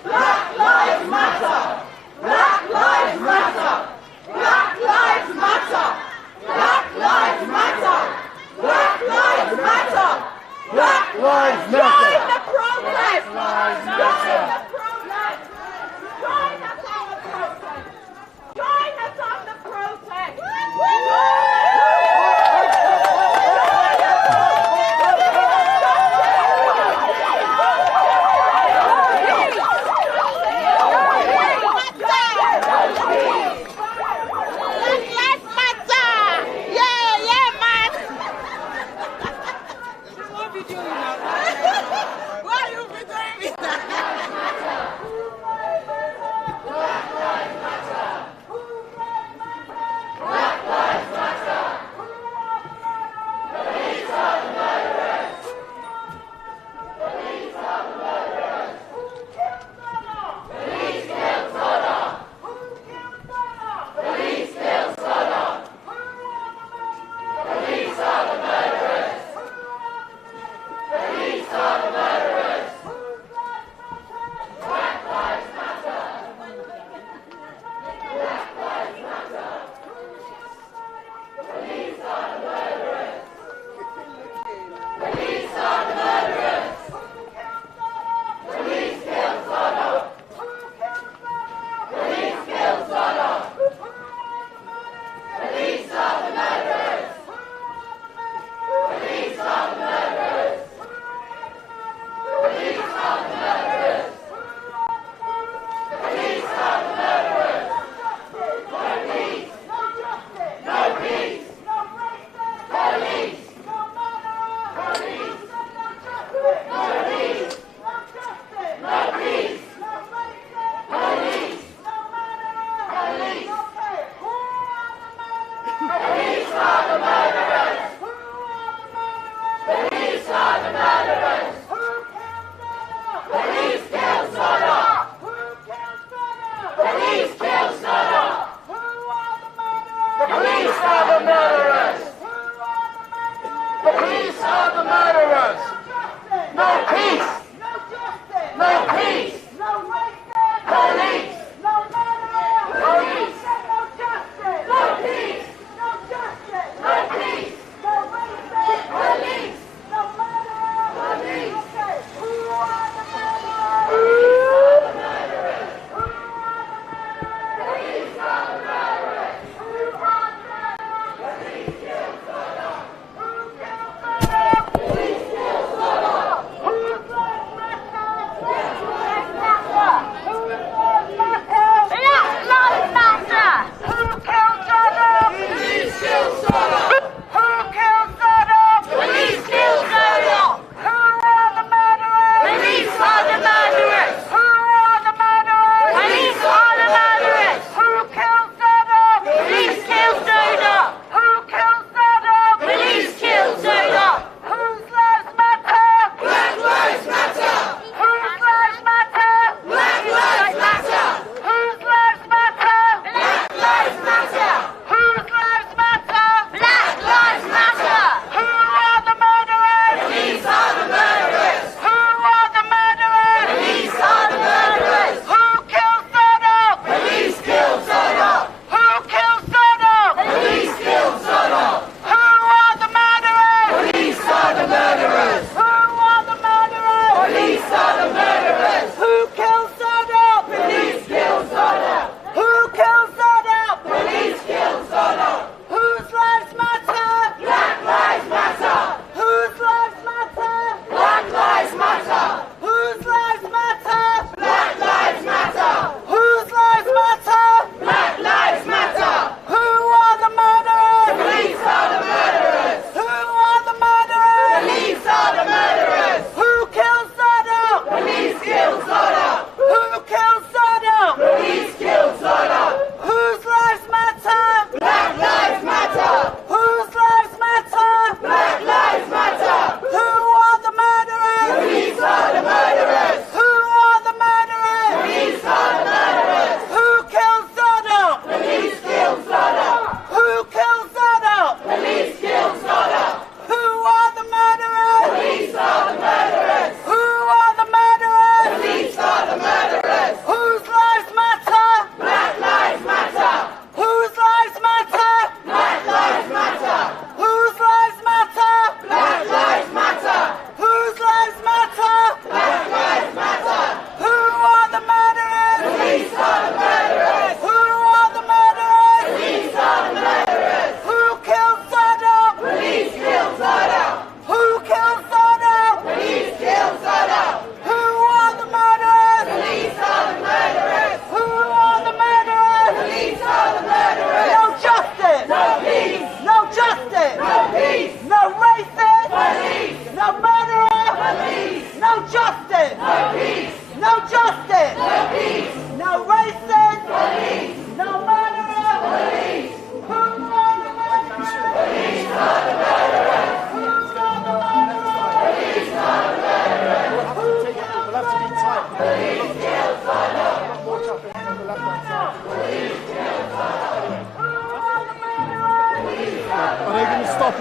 Black Lives Matter! Black Lives Matter! Black Lives Matter! Black Lives Matter! Black Lives Matter! Black Lives Matter! Join the protest! Join the protest! Join us on the protest! Join us on the protest!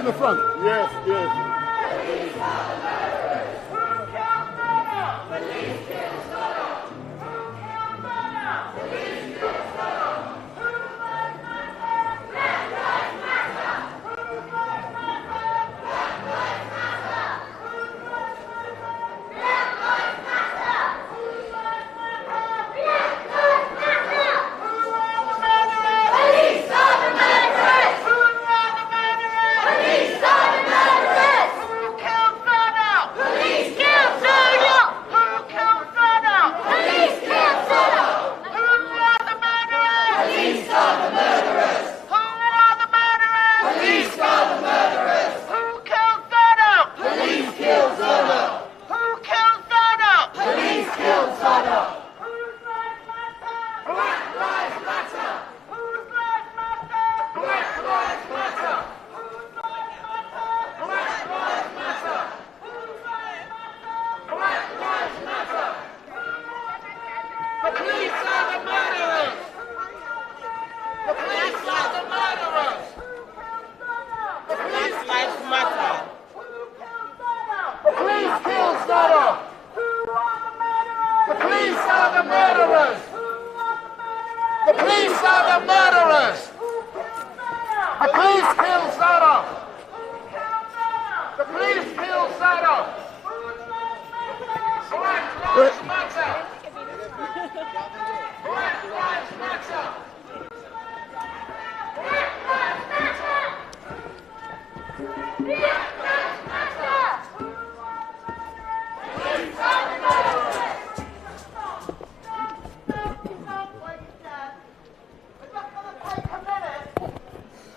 in the front. Yes, yes.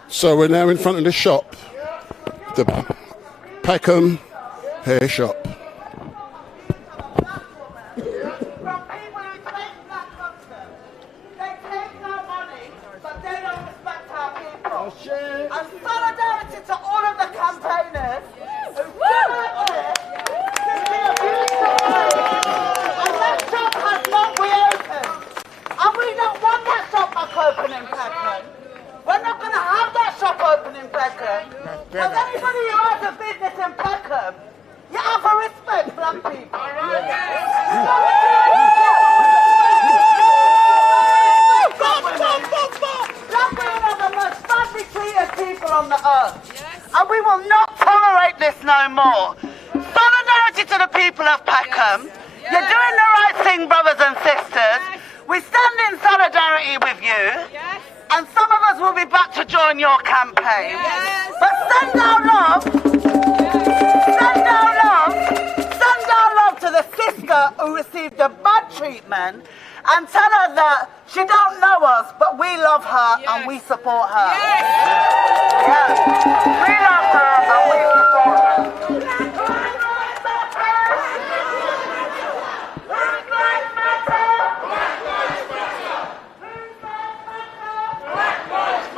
So we're now in front of the shop, the Peckham hair shop. And solidarity to all of the campaigners who came out here and that shop has not reopened. And we don't want that shop back open in Peckham. We're not going to have that shop open in Peckham. Because anybody who has a business in Peckham, you have to respect black people. People on the earth, and we will not tolerate this no more. Solidarity to the people of Peckham. You're doing the right thing, brothers and sisters. We stand in solidarity with you, and some of us will be back to join your campaign. But send our love, send our love, send our love to the sister who received a bad treatment, and tell her that she don't know us, but we love her and we support her. Yes. We love her and we support her. Black lives matter. Black lives matter. Black lives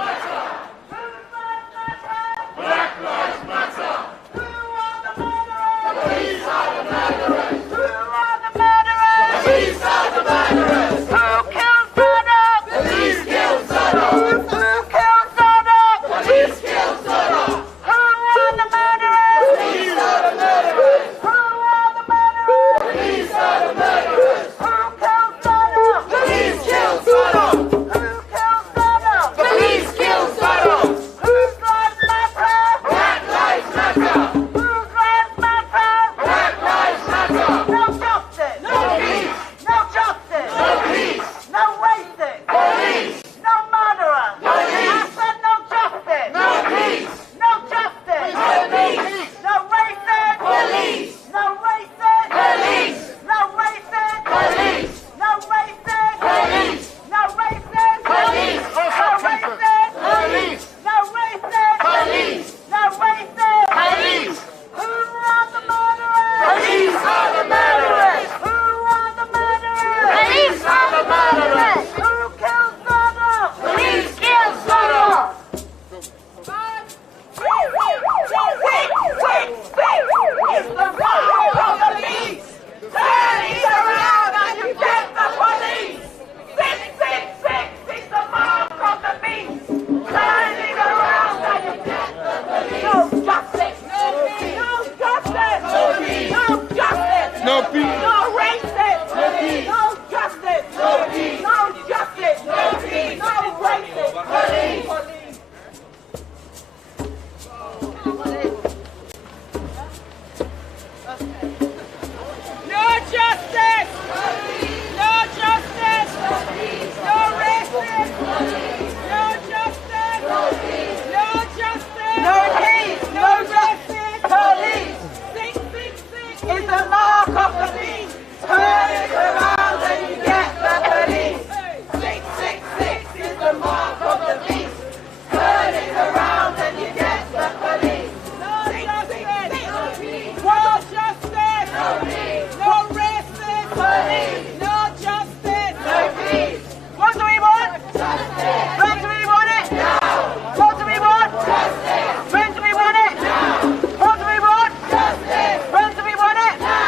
matter. Black lives matter. Who are the murderers? The police are the murderers. Who are the murderers? The police are the murderers. Who killed Zodoq? The police killed Zodoq. Who killed Zodoq? The police killed Zodoq. Who are the murderers? No peace. No racism. No peace. No justice. No peace. No justice. No peace. No racism. Police. No justice. No justice. No racism. No justice. No justice. No peace. No justice. Police. 666 is the mark of the beast. Turn it around and you get the police. 666 is the mark of the beast. Turn it around and you get the police. No justice. No justice. No racism. No justice. No peace. What do we want? Justice. When do we want it? Now. What do we want? Justice. When do we want it? Now. What do we want? Justice. When do we want it? Now.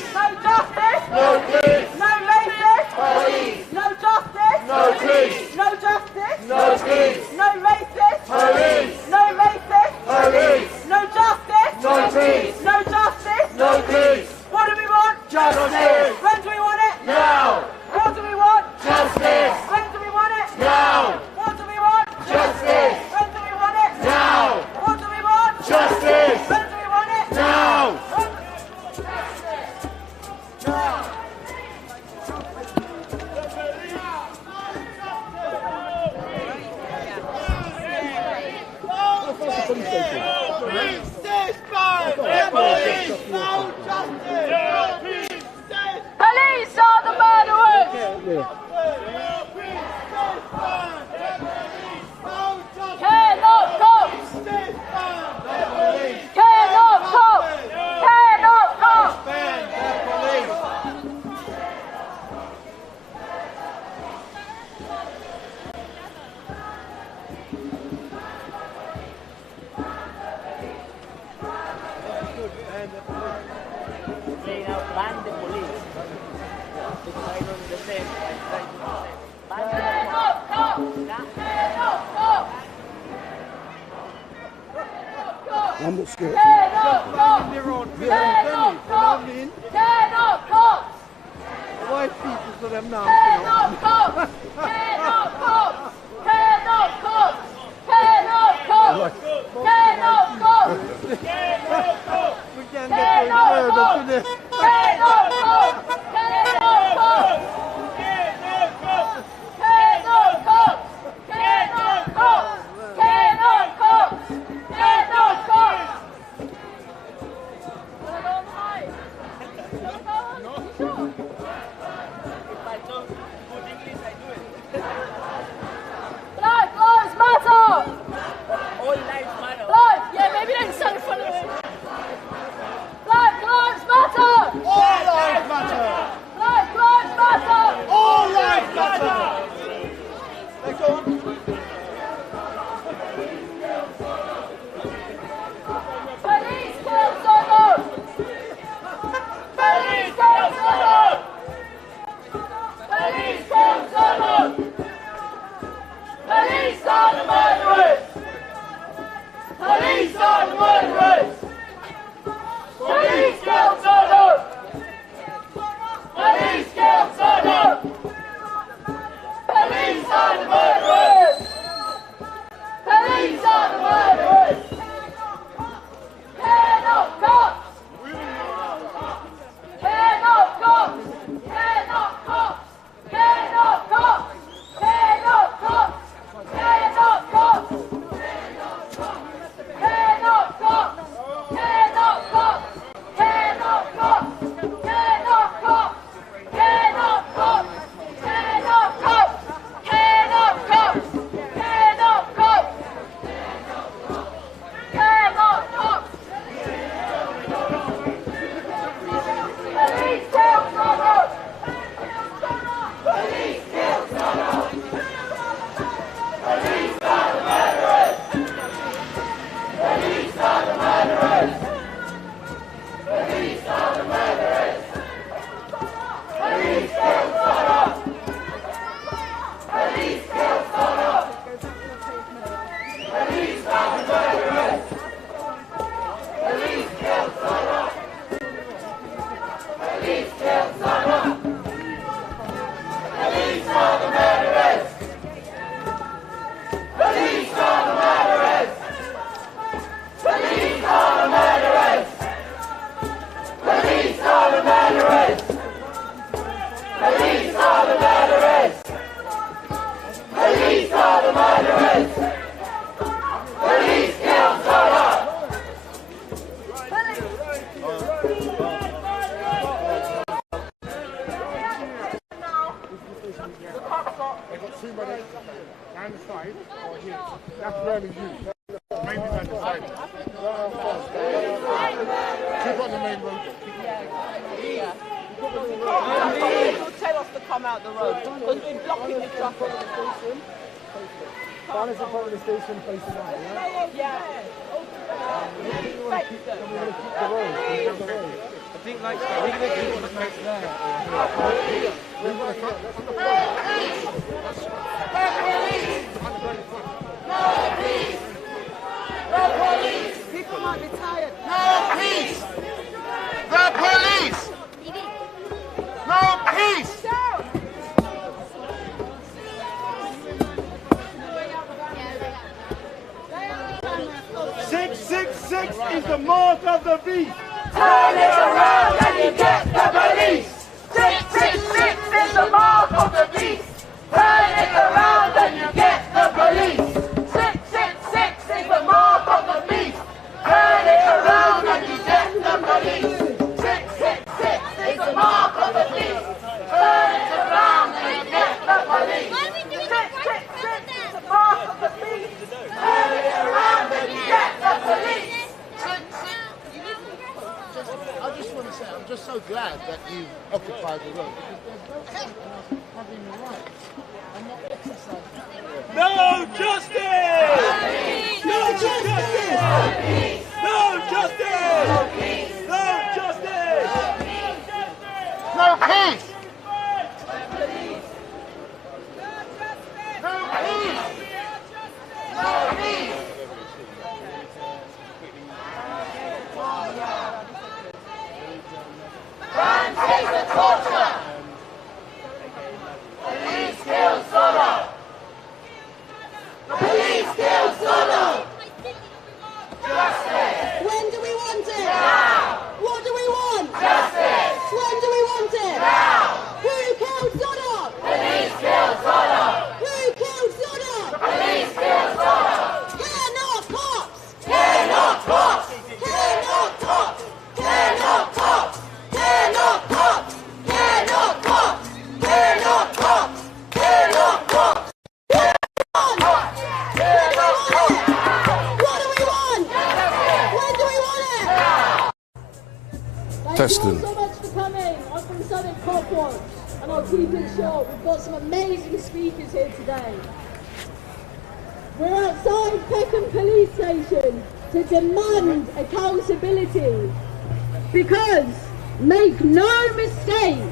peace. No justice. No peace. No racist. Police. No justice. No peace. No justice. No peace. No racist. Police. No racist. Police. No justice. No peace. No justice. No peace. What do we want? Justice. When do we want it? Now. What do we want? Justice. When do we want it? Now. What do we want? Justice. When do we want it? Now. What do we want? Justice. When do we want it? Now. Police are the murderers! Care not cops! Care not cops! Care not cops! Ban the police. The sign on the same. Ban the I'm not scared. Care not cops! Care not cops! Care not cops! White people for them now. Care not cops! Care not cops! Care not cops! Care not cops! Care not cops! We can't get to murder today. Care not cops! Care not cops! Care not cops! Care not cops! Care not cops! Care not cops! Black lives matter! All lives matter. Black, yeah, maybe don't stand in front of me. Black lives matter! All lives matter. Black lives matter! All lives matter. Let's go. Police kill Zodoq! Police kill Zodoq! Police kill Zodoq! Police are the murderers! Police are the murderers! Police kill Zodoq! Police kill Zodoq! Police are the murderers! Police are the murderers! Care not cops! Care not cops! Care not cops! Care not cops! Care not cops! Care not cops! Care not cops! Care not cops! Care not cops! Care not cops! Care not cops! Care not cops! Care not cops! Care not cops! Care not cops! Police kill Zodoq! Police kill Zodoq! Police are the murderers! Police are the murderers! Police are the murderers! Police kill Zodoq! Police kill Zodoq! Police are the murderers! Police kill Zodoq! Police kill Zodoq! Police are the murderers! Police are the murderers! Police are the murderers! Police are the murderers! Police are the murderers! Police are the murderers! Police kill Zodoq! They've got two brothers down the side or here. That's really you. Maybe down the side. Keep on the main road. People tell us to come out the road because we're blocking the traffic. One is in front of the station facing out, yeah? Yeah. We want to keep the road. think like we're going to do the place there. The police! People might be tired. No peace! The police! No peace! 666 is the mark of the beast. Turn it around and you get the police. 666 is the mark of the beast. Turn it around and you get the police. 666 is the mark of the beast. Turn it around and you get the police. 666 is the mark of the beast. Turn it around and you get the police. 666 is the mark of the beast. Turn it around and you get the police. I just want to say, I'm just so glad that you occupied the road because there's no point in us having the right and not exercising it. No justice! No justice! No justice! No justice! No peace! No peace! No peace! Francis the torture! Police kill Zodoq! Police kill Zodoq! Justice! When do we want it? Now! What do we want? Justice! When do we want it? Now! Who killed Zodoq? Police kill Zodoq! Who killed Zodoq? Police kill Zodoq! Care not cops! Care not cops! Care not cops! Care not cops! Care not cops! Care not cops! Care not cops! Care not cops! What do we want? When do we want it? Testing. Thank you all so much for coming. I'm from Southern Cop Watch, and I'll keep it short. We've got some amazing speakers here today. We're outside Peckham Police Station to demand accountability. Because, make no mistake,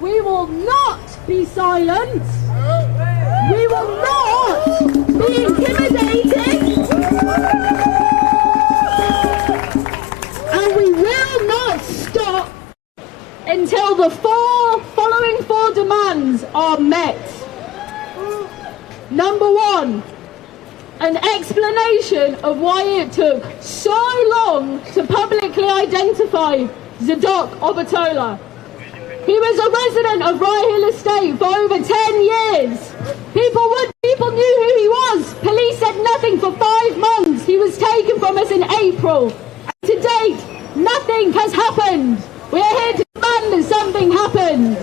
we will not be silent. We will not be intimidated. And we will not stop until the following four demands are met. Number one, an explanation of why it took so long to publicly identify Zodoq Obertola. He was a resident of Rye Hill Estate for over 10 years. People knew who he was. Police said nothing for 5 months. He was taken from us in April. And to date, nothing has happened. We're here to demand that something happens.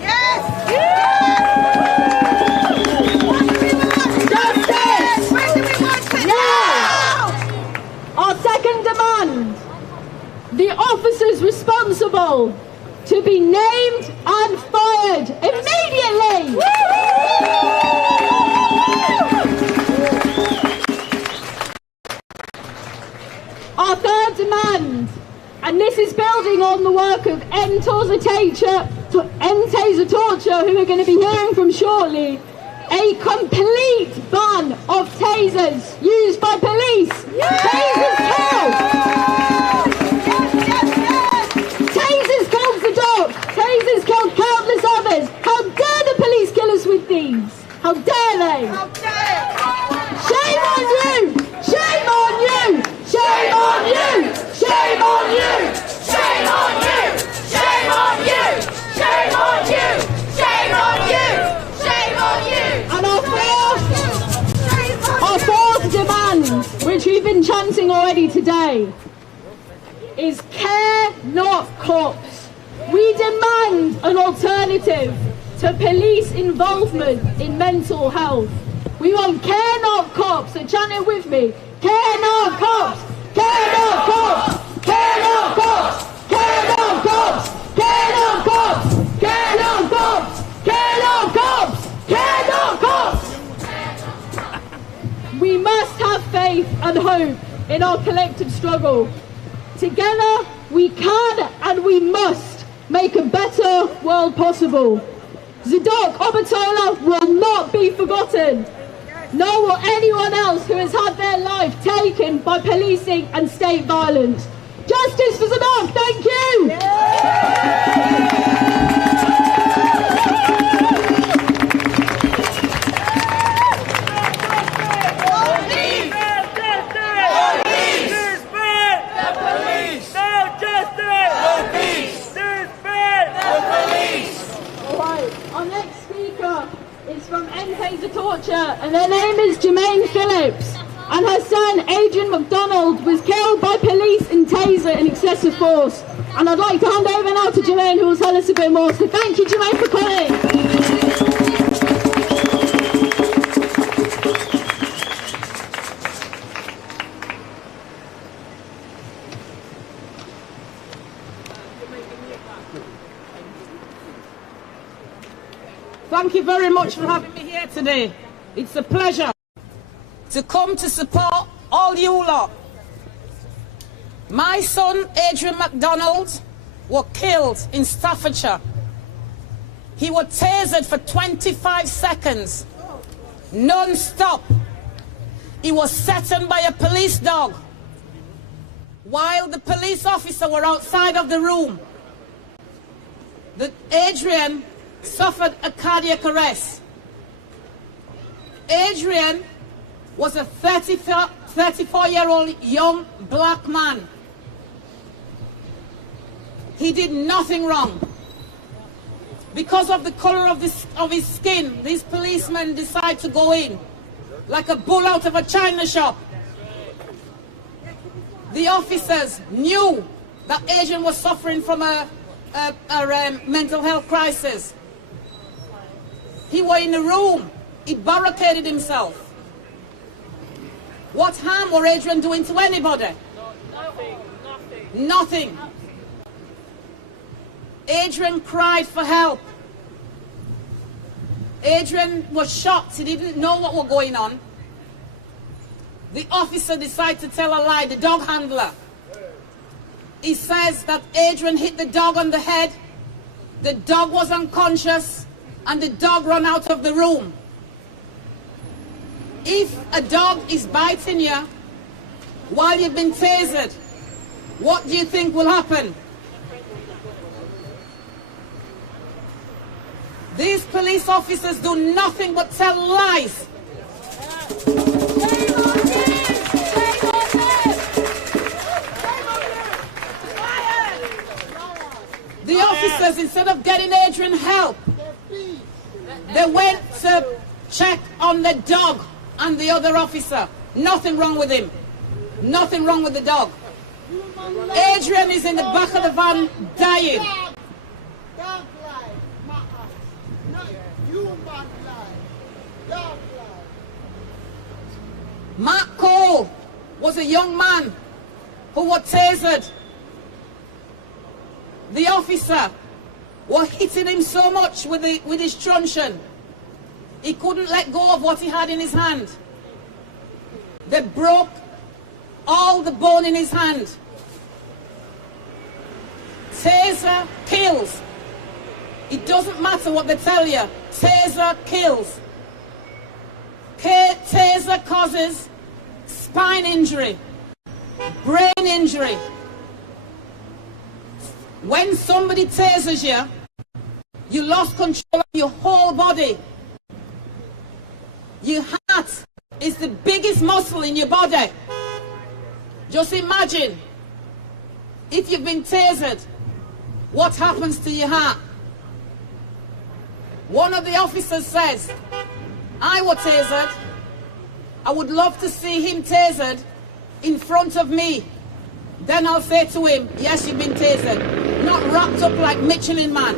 Yes! Justice! When do we want it? Now! Our second demand, the officers responsible to be named and fired immediately! Our third demand, and this is building on the work of End Taser Torture, who we're going to be hearing from shortly, a complete ban of tasers used by police. Tasers kill! Tasers killed Zodoq. Tasers killed countless others. How dare the police kill us with these? How dare they? Shame on you! Shame on you! Shame on you! Shame on you! Shame on you! Shame on you! Shame on you! Shame on you! Shame on you! And our fourth demand, which we've been chanting already today, is care not cops. We demand an alternative to police involvement in mental health. We want care not cops, so chant it with me. Care not cops! Care not cops! Care not cops! Care not cops! Care not cops! Care not cops! Care not cops! Care not cops! We must have faith and hope in our collective struggle. Together We can and we must make a better world possible. Zodoq Omotola will not be forgotten. Nor will anyone else who has had their life taken by policing and state violence. Justice for Zodoq, thank you! From NK to Torture, and her name is Jermaine Phillips, and her son Adrian McDonald was killed by police and taser in excessive force. And I'd like to hand over now to Jermaine, who will tell us a bit more. So thank you, Jermaine, for coming. Thank you very much for having me here today. It's a pleasure to come to support all you lot. My son, Adrian McDonald, was killed in Staffordshire. He was tasered for 25 seconds, non-stop. He was set by a police dog while the police officer were outside of the room. Adrian suffered a cardiac arrest. Adrian was a 34-year-old young black man. He did nothing wrong. Because of the color of his skin, these policemen decide to go in like a bull out of a china shop. The officers knew that Adrian was suffering from a mental health crisis. He was in the room. He barricaded himself. What harm was Adrian doing to anybody? Nothing. Adrian cried for help. Adrian was shocked. He didn't know what was going on. The officer decided to tell a lie, the dog handler. He says that Adrian hit the dog on the head, the dog was unconscious, and the dog ran out of the room. If a dog is biting you while you've been tasered, what do you think will happen? These police officers do nothing but tell lies. The officers, instead of getting Adrian help, they went to check on the dog and the other officer. Nothing wrong with him. Nothing wrong with the dog. Adrian is in the back of the van dying. Mark Cole was a young man who was tasered. The officer was hitting him so much with his truncheon, he couldn't let go of what he had in his hand. They broke all the bone in his hand. Taser kills. It doesn't matter what they tell you. Taser kills. Taser causes spine injury, brain injury. When somebody tasers you, you lost control of your whole body. Your heart is the biggest muscle in your body. Just imagine, if you've been tasered, what happens to your heart? One of the officers says, I was tasered. I would love to see him tasered in front of me. Then I'll say to him, yes, you've been tasered. Not wrapped up like Michelin Man.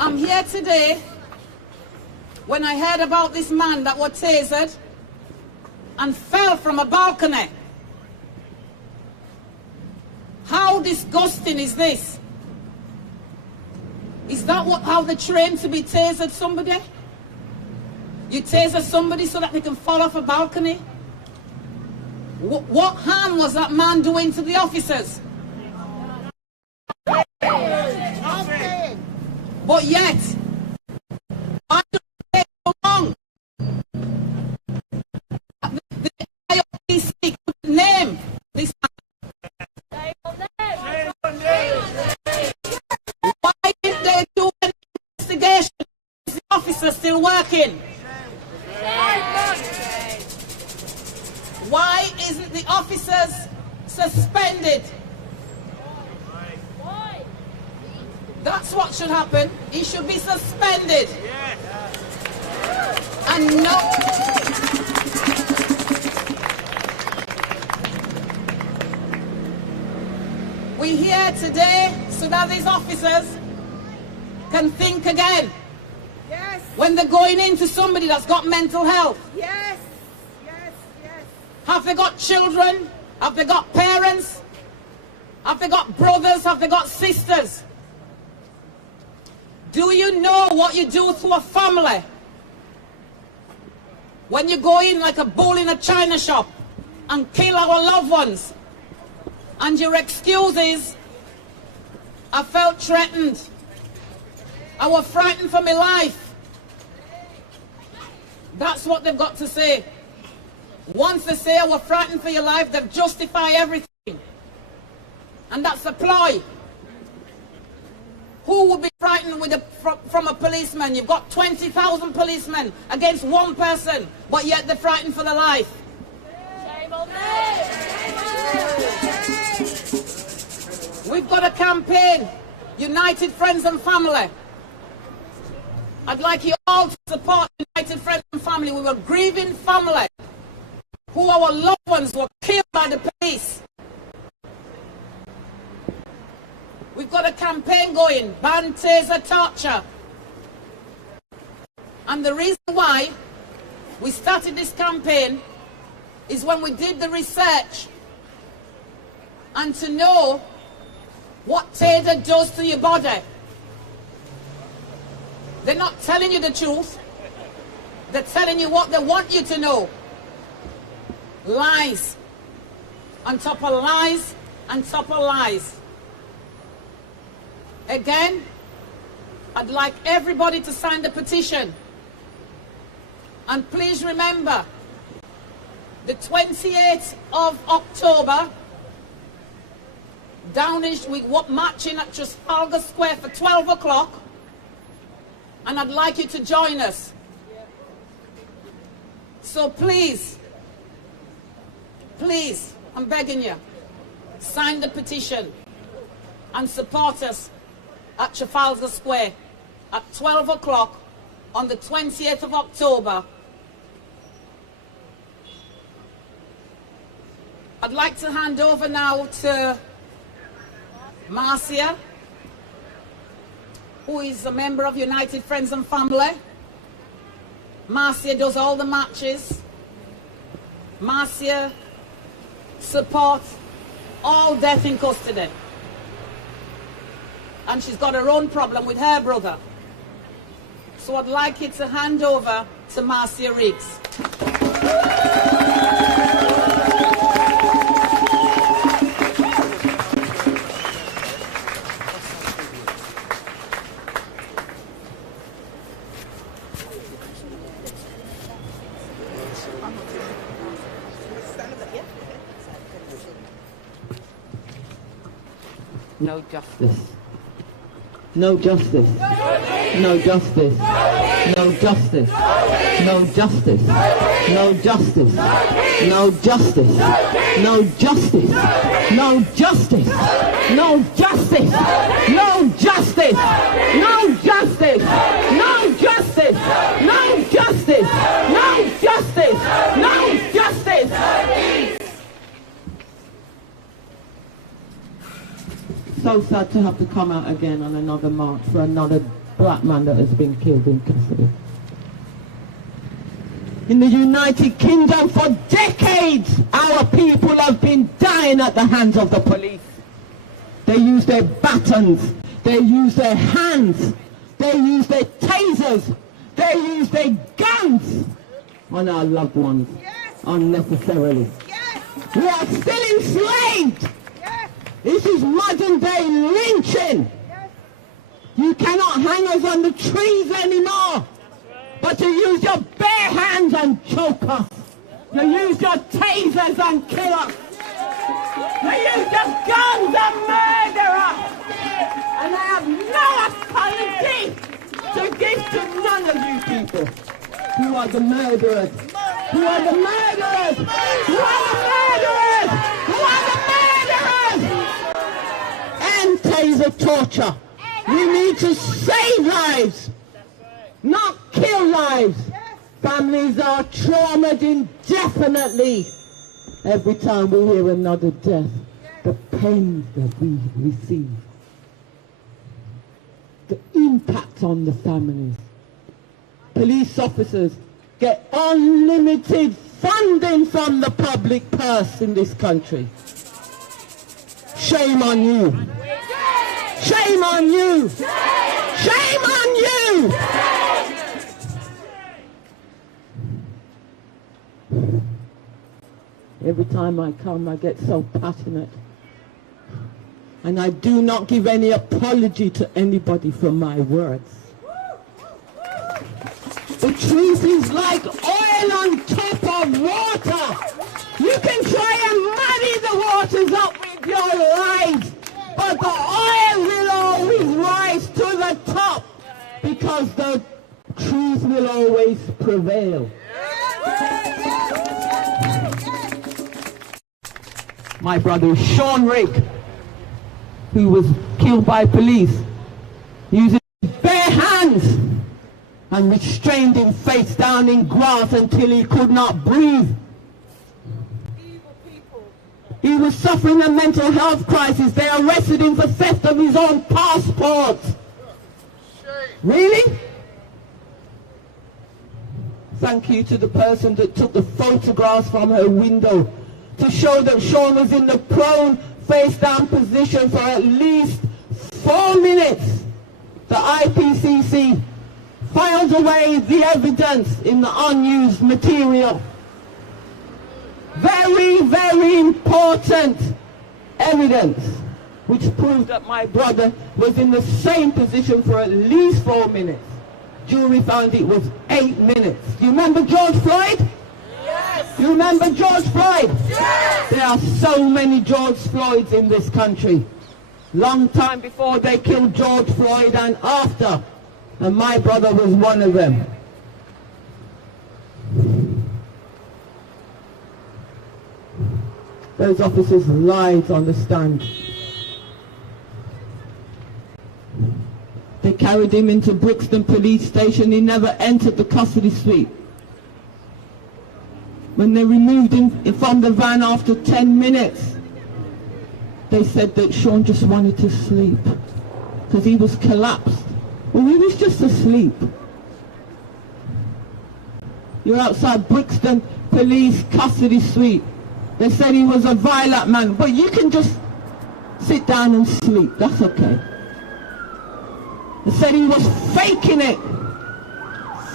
I'm here today when I heard about this man that was tasered and fell from a balcony. How disgusting is this? Is that how they train to be tasered somebody? You taser somebody so that they can fall off a balcony? What harm was that man doing to the officers? But yet, why do it take so long? The IOPC could name this man. Why didn't they do an investigation? Is the officer still working? Why isn't the officers suspended? That's what should happen. He should be suspended. And no. We're here today so that these officers can think again. Yes. When they're going into somebody that's got mental health. Yes. Yes. Yes. Have they got children? Have they got parents? Have they got brothers? Have they got sisters? Do you know what you do to a family? When you go in like a bull in a china shop and kill our loved ones, and your excuse is, I felt threatened. I was frightened for my life. That's what they've got to say. Once they say I was frightened for your life, they've justified everything. And that's a ploy. Who would be frightened with from a policeman? You've got 20,000 policemen against one person, but yet they're frightened for their life. We've got a campaign, United Friends and Family. I'd like you all to support United Friends and Family. We were a grieving family who our loved ones were killed by the police. We've got a campaign going, ban taser torture. And the reason why we started this campaign is when we did the research and to know what taser does to your body. They're not telling you the truth. They're telling you what they want you to know. Lies. On top of lies, on top of lies. Again, I'd like everybody to sign the petition. And please remember, the 28th of October, Downish, we're marching at Trafalgar Square for 12 o'clock. And I'd like you to join us. So please, please, I'm begging you, sign the petition and support us at Trafalgar Square at 12 o'clock on the 28th of October. I'd like to hand over now to Marcia, who is a member of United Friends and Family. Marcia does all the marches. Marcia supports all death in custody. And she's got her own problem with her brother. So I'd like you to hand over to Marcia Riggs. No justice. No justice. No justice. No justice. No justice. No justice. No justice. No justice. No justice. No justice. No justice. No justice. No justice. No justice. No justice. No justice. So sad to have to come out again on another march for another black man that has been killed in custody. In the United Kingdom for decades, our people have been dying at the hands of the police. They use their batons, they use their hands, they use their tasers, they use their guns on our loved ones unnecessarily. who are still enslaved. This is modern day lynching. You cannot hang us on the trees anymore, but you use your bare hands and choke us. You use your tasers and kill us. You use your guns and murder us. And I have no apology to give to none of you people who are the murderers. Who are the murderers? Who are the murderers? Who are the murderers? And taser torture. We need to save lives, not kill lives. Families are traumatized indefinitely every time we hear another death. The pain that we receive, the impact on the families. Police officers get unlimited funding from the public purse in this country. Shame on you. Shame on you! Shame on you! Every time I come, I get so passionate. And I do not give any apology to anybody for my words. The truth is like oil on top of water. You can try and muddy the waters up with your lives, but the oil will always rise to the top because the truth will always prevail. My brother Sean Rick, who was killed by police, using bare hands and restrained him face down in grass until he could not breathe. He was suffering a mental health crisis. They arrested him for theft of his own passport. Really? Thank you to the person that took the photographs from her window to show that Sean was in the prone face-down position for at least 4 minutes. The IPCC filed away the evidence in the unused material. Very, very important evidence which proved that my brother was in the same position for at least 4 minutes. Jury found it was 8 minutes. Do you remember George Floyd? Yes. You remember George Floyd? Yes. There are so many George Floyds in this country. Long time before they killed George Floyd and after. And my brother was one of them. Those officers lied on the stand. They carried him into Brixton Police Station. He never entered the custody suite. When they removed him from the van after 10 minutes, they said that Sean just wanted to sleep because he was collapsed. Well, he was just asleep. You're outside Brixton Police Custody Suite. They said he was a violent man, but you can just sit down and sleep. That's okay. They said he was faking it.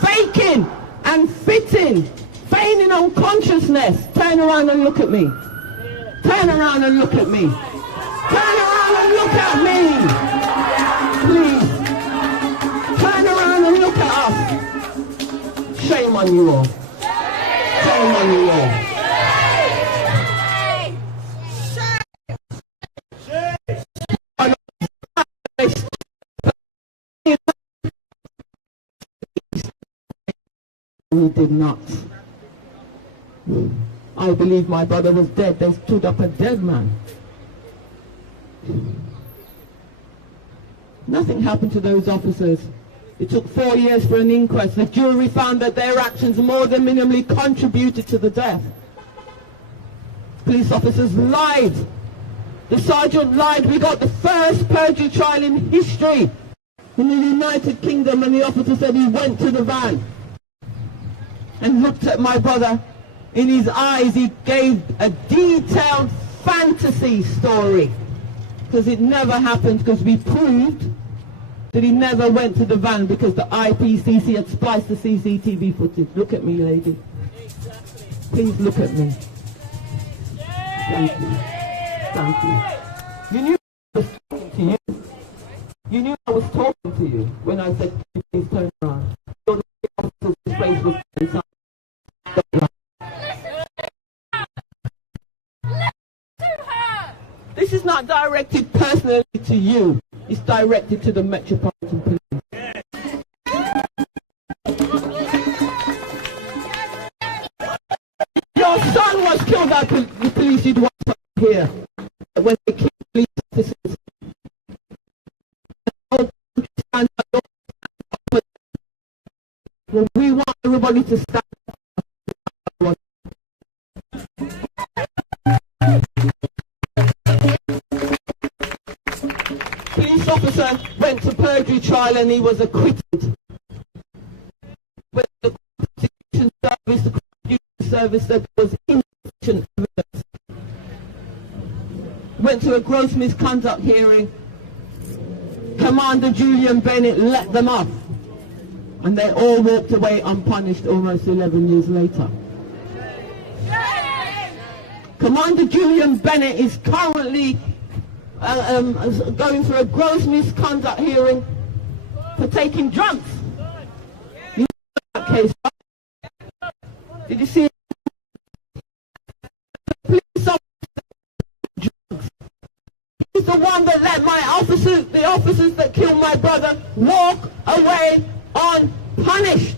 Faking and fitting. Feigning unconsciousness. Turn around and look at me. Turn around and look at me. Turn around and look at me. Please. Turn around and look at us. Shame on you all. Shame on you all. We did not. I believe my brother was dead. They stood up a dead man. Nothing happened to those officers. It took 4 years for an inquest. The jury found that their actions more than minimally contributed to the death. Police officers lied. The sergeant lied. We got the first perjury trial in history in the United Kingdom, and the officer said he went to the van and looked at my brother. In his eyes, he gave a detailed fantasy story, because it never happened, because we proved that he never went to the van because the IPCC had spliced the CCTV footage. Look at me, lady. Please look at me. Thank you. Thank you. You knew I was talking to you. You knew I was talking to you when I said, please turn around. The officer's face was inside. This is not directed personally to you. It's directed to the Metropolitan Police. Your son was killed by the police. You'd want to hear when they killed police officers. Well, we want everybody to stand up. Police officer went to perjury trial and he was acquitted. When the prosecution service, the prosecution service said there was insufficient evidence. Went to a gross misconduct hearing. Commander Julian Bennett let them off. And they all walked away unpunished almost 11 years later. Commander Julian Bennett is currently going through a gross misconduct hearing for taking drugs. You know that case, right? Did you see it? Police officer drugs. He's the one that let my officers, the officers that killed my brother, walk away unpunished.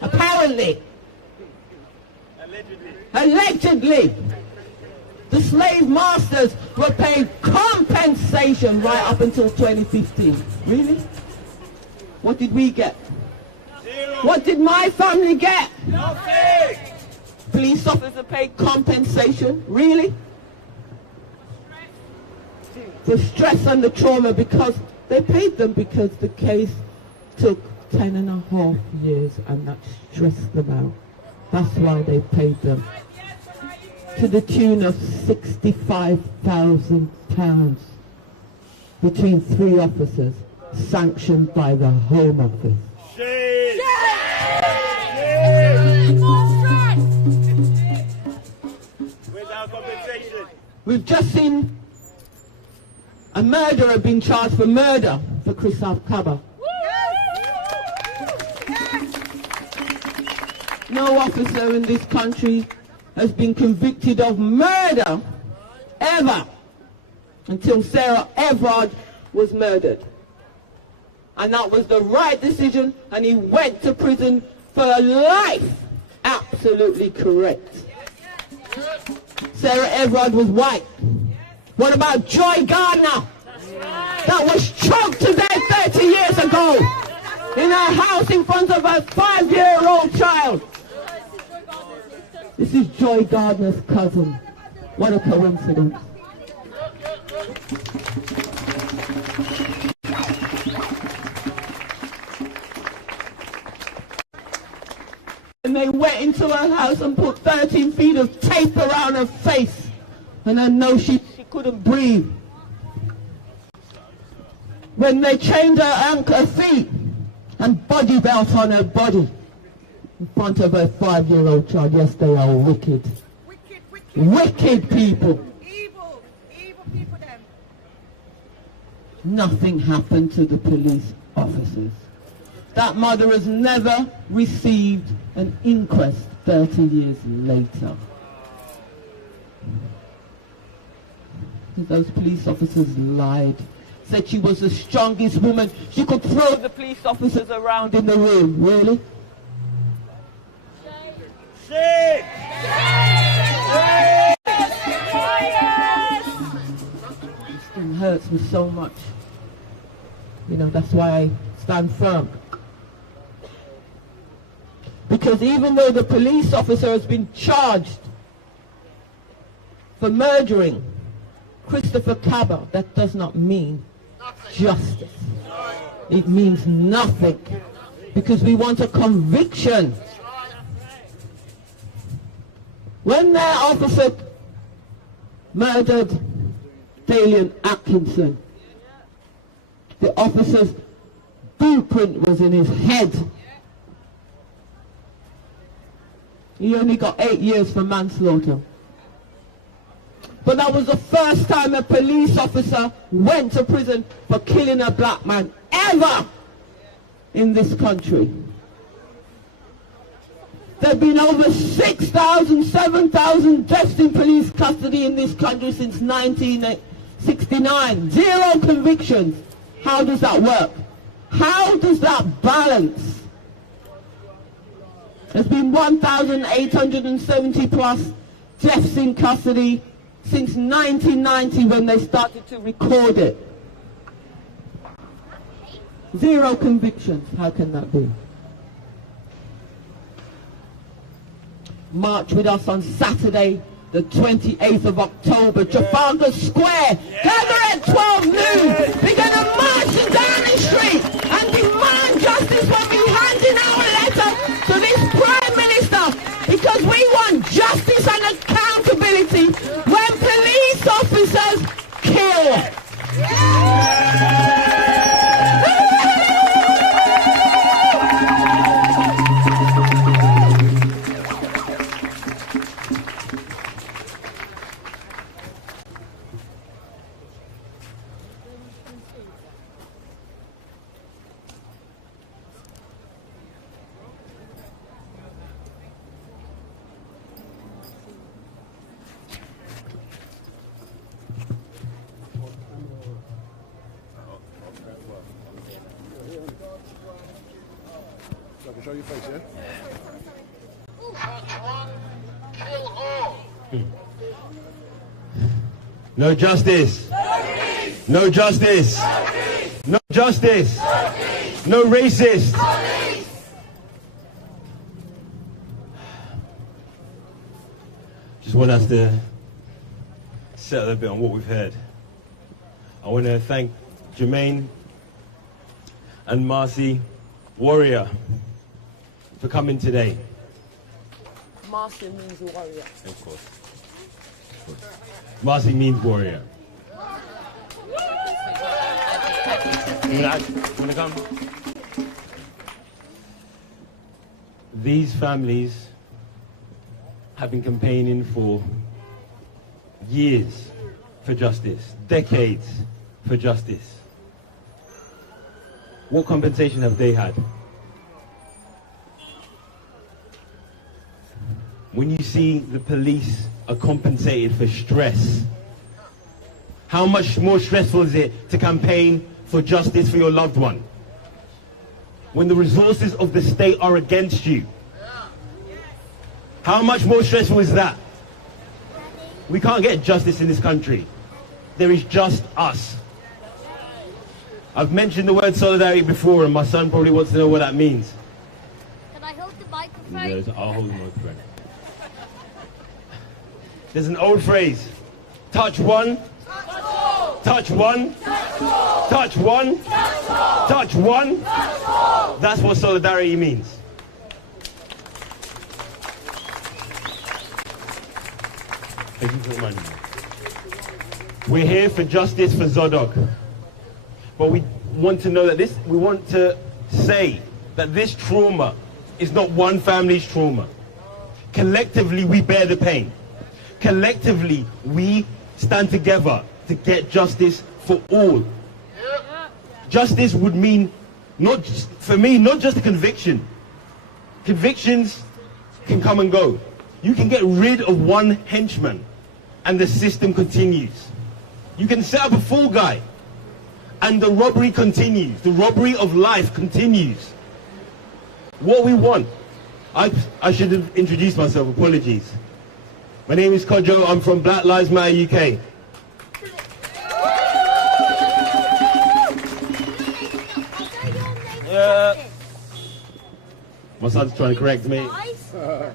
Apparently, allegedly, the slave masters were paid compensation right up until 2015. Really? What did we get? Zero. What did my family get? Nothing. Police officers paid compensation. Really? The stress and the trauma, because they paid them because the case took 10.5 years and that stressed them out. That's why they paid them. To the tune of £65,000 between 3 officers, sanctioned by the Home Office. Without compensation. We've just seen a murderer being charged for murder for Chris Kaba. No officer in this country has been convicted of murder ever until Sarah Everard was murdered. And that was the right decision, and he went to prison for life. Absolutely correct. Sarah Everard was white. What about Joy Gardner? That was choked to death 30 years ago in her house in front of a 5-year-old child. This is Joy Gardner's cousin. What a coincidence. And they went into her house and put 13 feet of tape around her face. And I know she couldn't breathe. When they chained her feet and body belt on her body in front of her 5-year-old child. Yes, they are wicked. Wicked people. Evil people them. Nothing happened to the police officers. That mother has never received an inquest 30 years later. Those police officers lied. Said she was the strongest woman. She could throw the police officers around in the room. Really? hurts me so much. You know, that's why I stand firm. Because even though the police officer has been charged for murdering Christopher Cabell, that does not mean justice. It means nothing. Because we want a conviction. When their officer murdered Dalian Atkinson, the officer's blueprint was in his head. He only got 8 years for manslaughter. But that was the first time a police officer went to prison for killing a black man ever in this country. There have been over 6,000, 7,000 deaths in police custody in this country since 1969. 0 convictions. How does that work? How does that balance? There's been 1,870 plus deaths in custody since 1990 when they started to record it. 0 convictions. How can that be? March with us on Saturday, the 28th of October, Trafalgar Square. Gather at 12 noon. We're going to march to Downing Street and demand justice when we hand in our letter to this Prime Minister, because we want justice and accountability when police officers kill. Show your face, yeah? No justice. No justice. No justice. No racist. Just want us to settle a bit on what we've heard. I want to thank Jermaine and Marcy Warrior for coming today. Marcy means warrior. Of course. Marcy means warrior. You wanna come? These families have been campaigning for years for justice, decades for justice. What compensation have they had? When you see the police are compensated for stress, how much more stressful is it to campaign for justice for your loved one? When the resources of the state are against you, how much more stressful is that? We can't get justice in this country. There is just us. I've mentioned the word solidarity before, and my son probably wants to know what that means. Can I hold the microphone? Yes, I'll hold the microphone. There's an old phrase, touch one, touch one, touch one, touch one. That's what solidarity means. Thank you for reminding me. We're here for justice for Zodoq. But we want to know that we want to say that this trauma is not one family's trauma. Collectively, we bear the pain. Collectively, we stand together to get justice for all. Justice would mean, for me, not just a conviction. Convictions can come and go. You can get rid of one henchman and the system continues. You can set up a fall guy and the robbery continues. The robbery of life continues. What we want, I should have introduced myself, apologies. My name is Kojo, I'm from Black Lives Matter UK. My son's trying to correct me. Guys? Are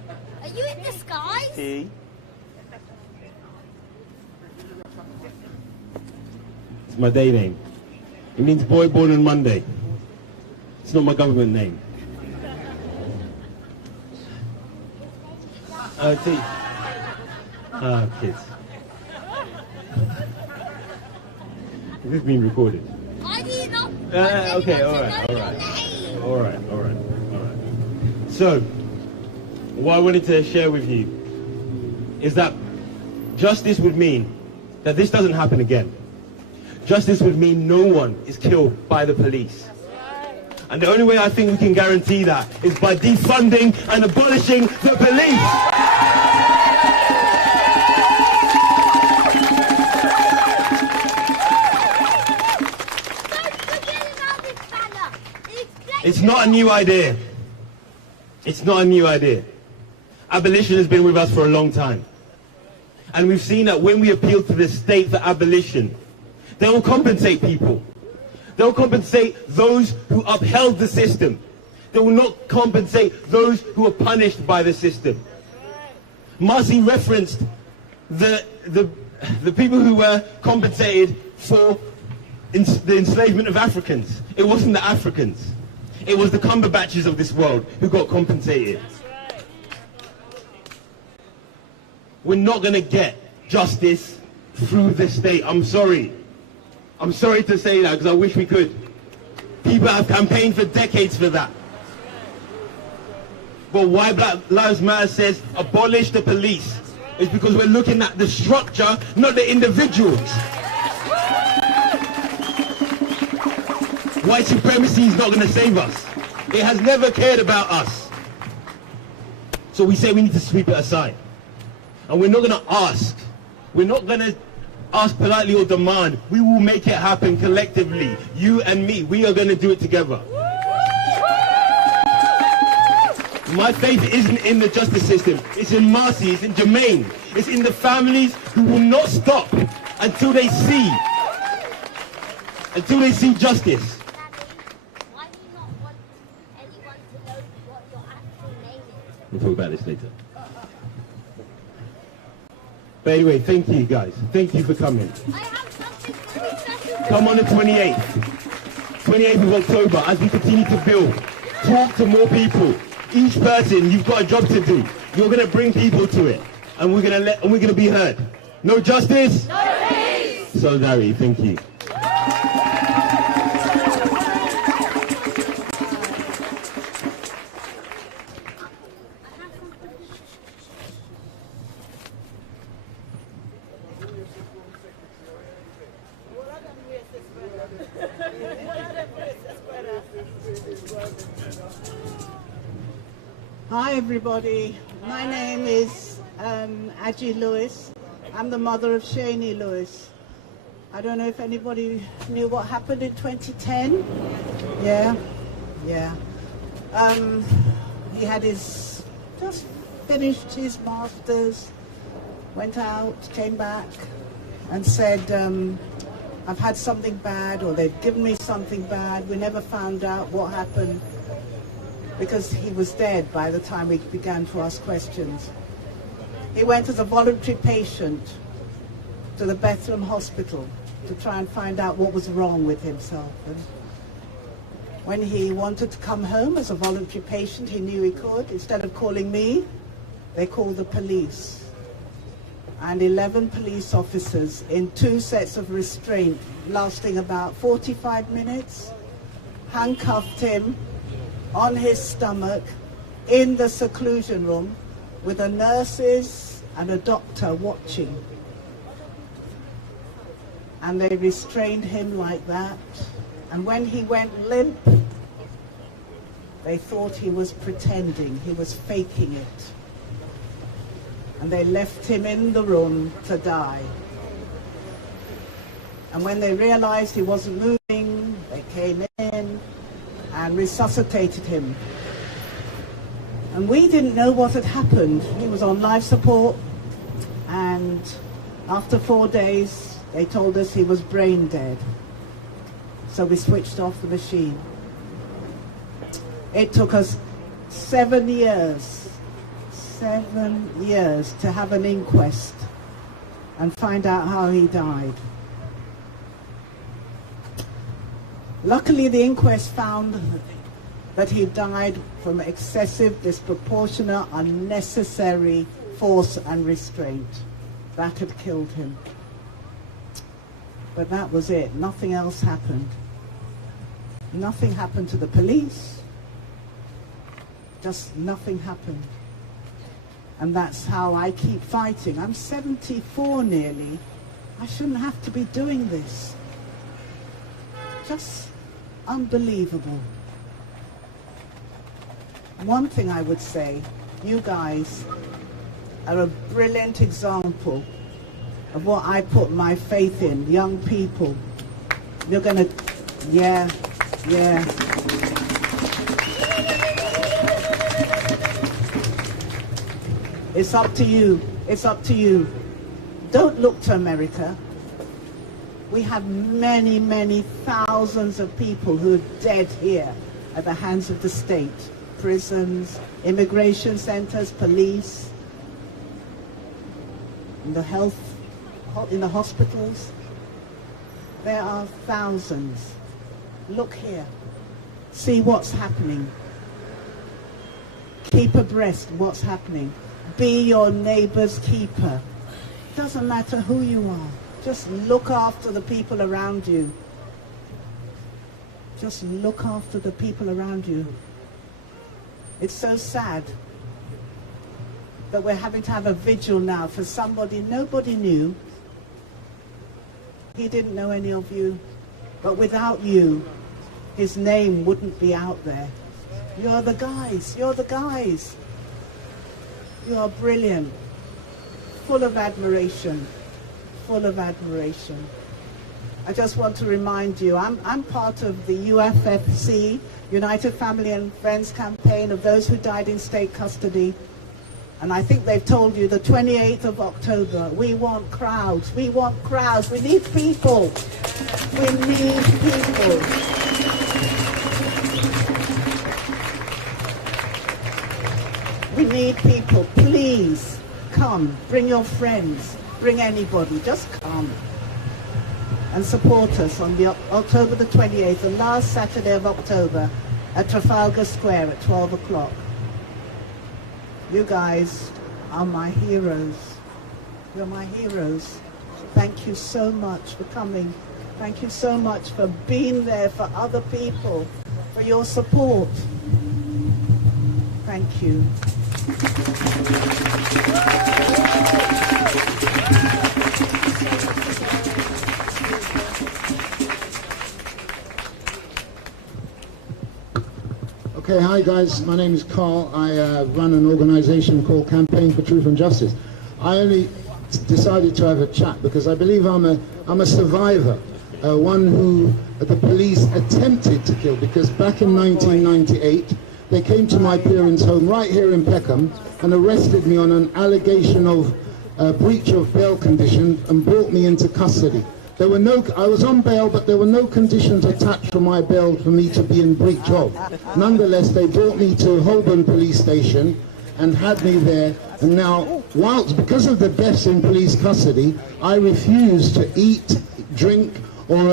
you in disguise? T. It's my day name. It means boy born on Monday. It's not my government name. T. Ah, kids. This is being recorded. Why do you not Okay, alright. So, what I wanted to share with you is that justice would mean that this doesn't happen again. Justice would mean no one is killed by the police. And the only way I think we can guarantee that is by defunding and abolishing the police. It's not a new idea. It's not a new idea. Abolition has been with us for a long time. And we've seen that when we appeal to the state for abolition, they will compensate people. They will compensate those who upheld the system. They will not compensate those who were punished by the system. Marcy referenced the people who were compensated for the enslavement of Africans. It wasn't the Africans. It was the Cumberbatches of this world who got compensated. We're not going to get justice through the state. I'm sorry. I'm sorry to say that because I wish we could. People have campaigned for decades for that. But why Black Lives Matter says abolish the police is because we're looking at the structure, not the individuals. White supremacy is not going to save us. It has never cared about us. So we say we need to sweep it aside. And we're not going to ask. We're not going to ask politely or demand. We will make it happen collectively. You and me. We are going to do it together. My faith isn't in the justice system. It's in Marcy. It's in Jermaine. It's in the families who will not stop until they see justice. We'll talk about this later. But anyway, thank you guys. Thank you for coming. Come on the 28th. 28th of October as we continue to build. Talk to more people. Each person, you've got a job to do. You're going to bring people to it. And we're going to be heard. No justice? No peace! Solidarity. Thank you. Hi everybody, my name is Aji Lewis. I'm the mother of Shaney Lewis. I don't know if anybody knew what happened in 2010. Yeah. He had just finished his masters, went out, came back and said, I've had something bad, or they've given me something bad. We never found out what happened, because he was dead by the time we began to ask questions. He went as a voluntary patient to the Bethlehem Hospital to try and find out what was wrong with himself. And when he wanted to come home as a voluntary patient, he knew he could. Instead of calling me, they called the police. And 11 police officers in 2 sets of restraint lasting about 45 minutes handcuffed him on his stomach in the seclusion room with the nurses and a doctor watching. And they restrained him like that. And when he went limp, they thought he was pretending, he was faking it. And they left him in the room to die. And when they realized he wasn't moving, they came in and resuscitated him. And we didn't know what had happened. He was on life support, and after 4 days, they told us he was brain dead. So we switched off the machine. It took us 7 years. 7 years to have an inquest and find out how he died. Luckily, the inquest found that he died from excessive, disproportionate, unnecessary force and restraint. That had killed him. But that was it. Nothing else happened. Nothing happened to the police. Just nothing happened. And that's how I keep fighting. I'm 74 nearly. I shouldn't have to be doing this. Just unbelievable. One thing I would say, you guys are a brilliant example of what I put my faith in, young people. You're gonna, yeah. It's up to you, it's up to you. Don't look to America. We have many, many thousands of people who are dead here at the hands of the state. Prisons, immigration centers, police, in the hospitals. There are thousands. Look here. See what's happening. Keep abreast of what's happening. Be your neighbor's keeper. Doesn't matter who you are. Just look after the people around you. Just look after the people around you. It's so sad that we're having to have a vigil now for somebody nobody knew. He didn't know any of you, but without you, his name wouldn't be out there. You're the guys, you're the guys. You are brilliant, full of admiration, full of admiration. I just want to remind you, I'm part of the UFFC, United Family and Friends campaign of those who died in state custody. And I think they've told you the 28th of October, we want crowds, we want crowds, we need people. We need people. We need people. Please come, bring your friends, bring anybody, just come and support us on the October the 28th, the last Saturday of October at Trafalgar Square at 12 o'clock. You guys are my heroes. You're my heroes. Thank you so much for coming. Thank you so much for being there for other people, for your support. Thank you. Okay, hi guys, my name is Carl. I run an organization called Campaign for Truth and Justice. I only decided to have a chat because I believe I'm a survivor, one who the police attempted to kill, because back in 1998 they came to my parents' home right here in Peckham and arrested me on an allegation of breach of bail conditions and brought me into custody. There were I was on bail, but there were no conditions attached to my bail for me to be in breach of. Nonetheless, they brought me to Holborn Police Station and had me there. And now, because of the deaths in police custody, I refuse to eat, drink, or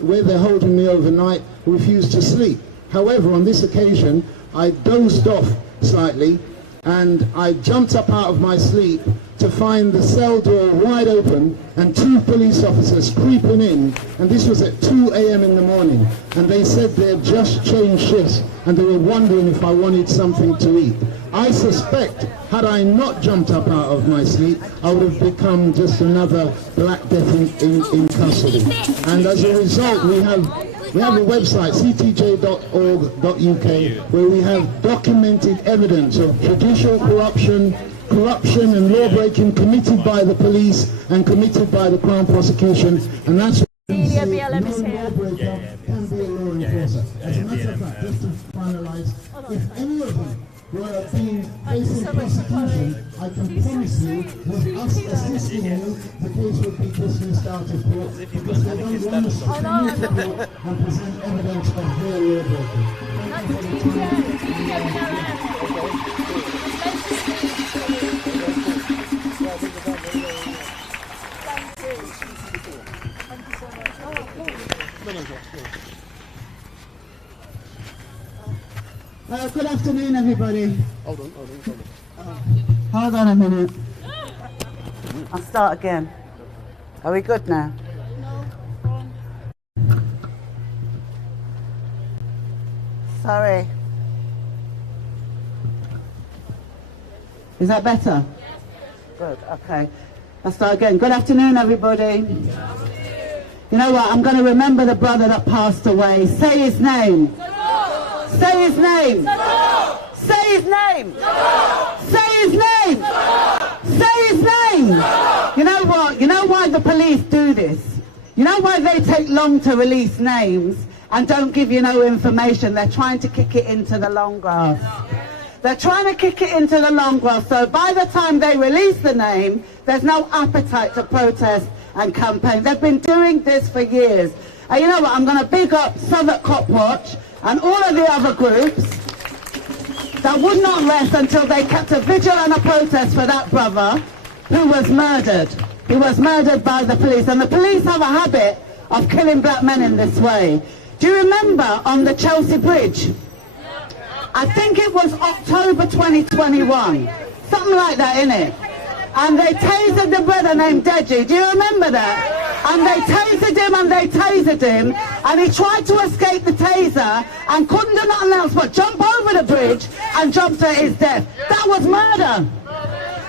where they're holding me overnight, refuse to sleep. However, on this occasion, I dozed off slightly and I jumped up out of my sleep to find the cell door wide open and two police officers creeping in, and this was at 2 a.m. in the morning, and they said they had just changed shifts and they were wondering if I wanted something to eat. I suspect, had I not jumped up out of my sleep, I would have become just another Black Death in custody. And as a result, we have a website, ctj.org.uk, where we have documented evidence of judicial corruption and law-breaking committed by the police and committed by the Crown Prosecution, and that's Media BLM is here. can be a law enforcer. As a matter of fact, just to finalise, if any of them were facing prosecution, I can promise you, with us assisting you, the case would be dismissed out of court because they don't want us to come into court and present evidence of their law breaking. afternoon, everybody. Hold on. Hold on a minute. I'll start again. Are we good now? Sorry. Is that better? Good, okay. I'll start again. Good afternoon, everybody. You know what? I'm going to remember the brother that passed away. Say his name. Say his name. Say his name. Say his name. Say his name. You know what? You know why the police do this? You know why they take long to release names and don't give you no information? They're trying to kick it into the long grass. They're trying to kick it into the long grass, so by the time they release the name, there's no appetite to protest and campaign. They've been doing this for years. And you know what, I'm going to big up Zodoq Cop Watch and all of the other groups that would not rest until they kept a vigil and a protest for that brother who was murdered. He was murdered by the police, and the police have a habit of killing black men in this way. Do you remember on the Chelsea Bridge? I think it was October 2021, something like that, innit? And they tasered the brother named Deji. Do you remember that? And they tasered him and they tasered him, and he tried to escape the taser and couldn't do nothing else but jump over the bridge and jump to his death. That was murder.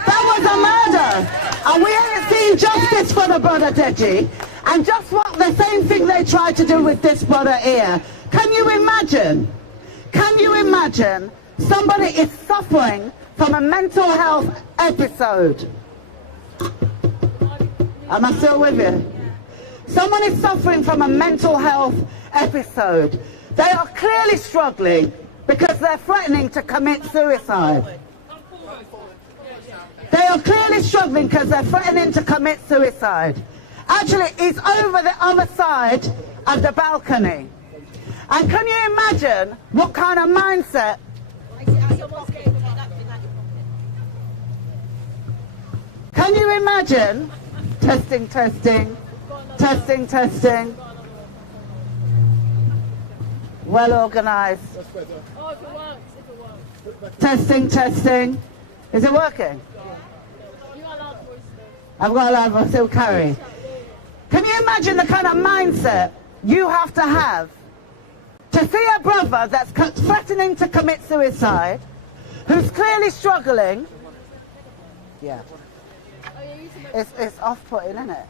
That was a murder. And we ain't seen justice for the brother Deji. And just what the same thing they tried to do with this brother here. Can you imagine? Can you imagine somebody is suffering from a mental health episode? Am I still with you? Someone is suffering from a mental health episode. They are clearly struggling because they're threatening to commit suicide. They are clearly struggling because they're threatening to commit suicide. Actually, he's over the other side of the balcony. And can you imagine what kind of mindset? Can you imagine? Testing, testing, testing, testing. Well organized. Testing, testing. Is it working? I've got a loud voice, it'll carry. Can you imagine the kind of mindset you have to see a brother that's threatening to commit suicide, who's clearly struggling? Yeah. It's off-putting, isn't it?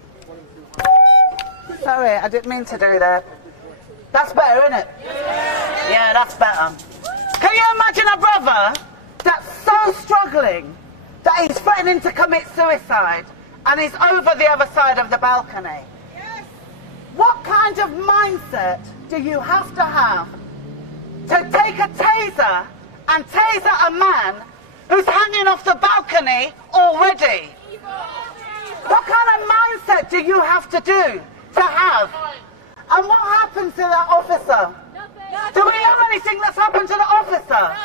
Sorry, I didn't mean to do that. That's better, isn't it? Yeah, that's better. Can you imagine a brother that's so struggling that he's threatening to commit suicide and he's over the other side of the balcony? What kind of mindset do you have to take a taser and taser a man who's hanging off the balcony already? What kind of mindset do you have to have? And what happened to that officer? Do we know anything that's happened to the officer?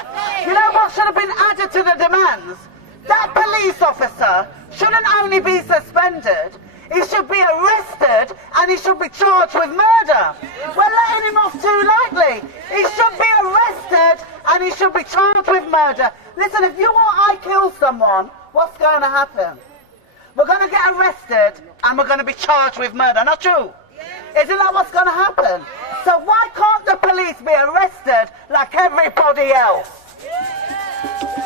You know what should have been added to the demands? That police officer shouldn't only be suspended, he should be arrested and he should be charged with murder. We're letting him off too lightly. He should be arrested and he should be charged with murder. Listen, if you or I kill someone, what's going to happen? We're going to get arrested and we're going to be charged with murder. Not true? Isn't that what's going to happen? So why can't the police be arrested like everybody else?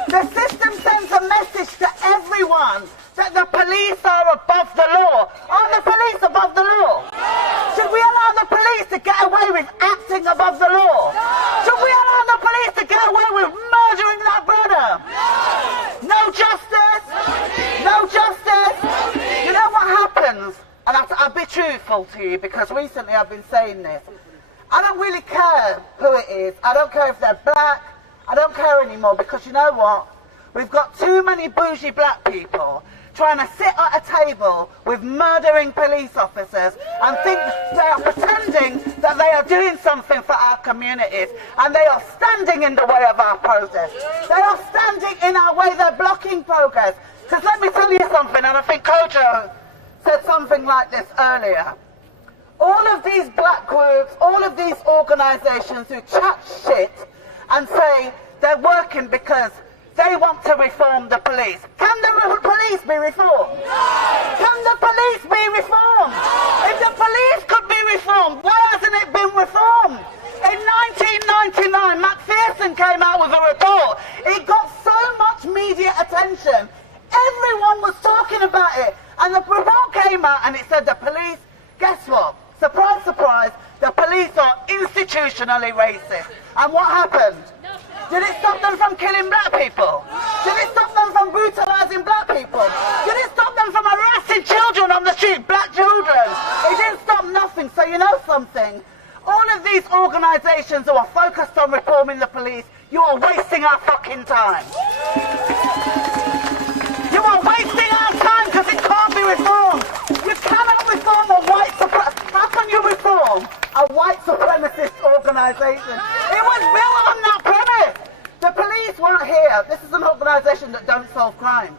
The system sends a message to everyone that the police are above the law. Are the police above the law? Should we allow the police to get away with acting above the law? Should we allow the police to get away with murdering that brother? No justice? No justice? You know what happens? And I'll be truthful to you, because recently I've been saying this. I don't really care who it is. I don't care if they're black. I don't care anymore, because you know what? We've got too many bougie black people trying to sit at a table with murdering police officers and think they are pretending that they are doing something for our communities, and they are standing in the way of our progress. They are standing in our way. They're blocking progress. Because let me tell you something, and I think Kojo said something like this earlier. All of these black groups, all of these organisations who chat shit and say They're working because they want to reform the police. Can the police be reformed? Can the police be reformed? If the police could be reformed, why hasn't it been reformed? In 1999, Macpherson came out with a report. It got so much media attention. Everyone was talking about it. And the report came out and it said the police, guess what? Surprise, surprise, the police are institutionally racist. And what happened? Did it stop them from killing black people? Did it stop them from brutalising black people? Did it stop them from harassing children on the street, black children? It didn't stop nothing. So you know something? All of these organisations who are focused on reforming the police, you are wasting our fucking time. You are wasting our time because it can't be reformed. You cannot reform a white supremacist. How can you reform a white supremacist organisation? It was built on that premise. The police weren't here. This is an organisation that don't solve crime.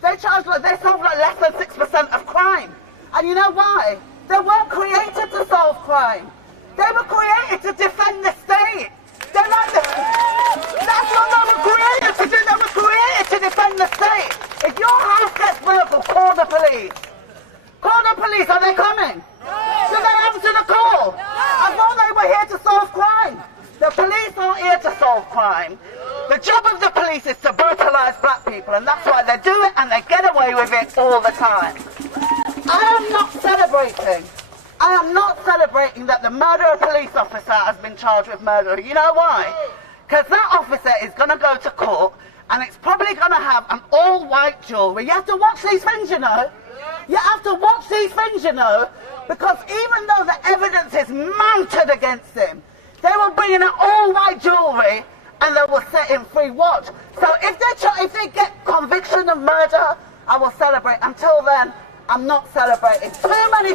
They solve like less than 6% of crime. And you know why? They weren't created to solve crime. They were created to defend the state. They're like that's what they were created to do. They were created to defend the state. If your house gets burgled, call the police. Call the police. Are they coming? Do they answer the call? I thought they were here to solve crime. The police aren't here to solve crime. The job of the police is to brutalise black people, and that's why they do it and they get away with it all the time. I am not celebrating. I am not celebrating that the murderer police officer has been charged with murder. You know why? Because that officer is going to go to court and it's probably going to have an all-white jewellery. You have to watch these things, you know. You have to watch these things, you know, because even though the evidence is mounted against him, they will bring in an all-white jewellery and they will set him free. Watch. So if they get conviction of murder, I will celebrate. Until then, I'm not celebrating. Too many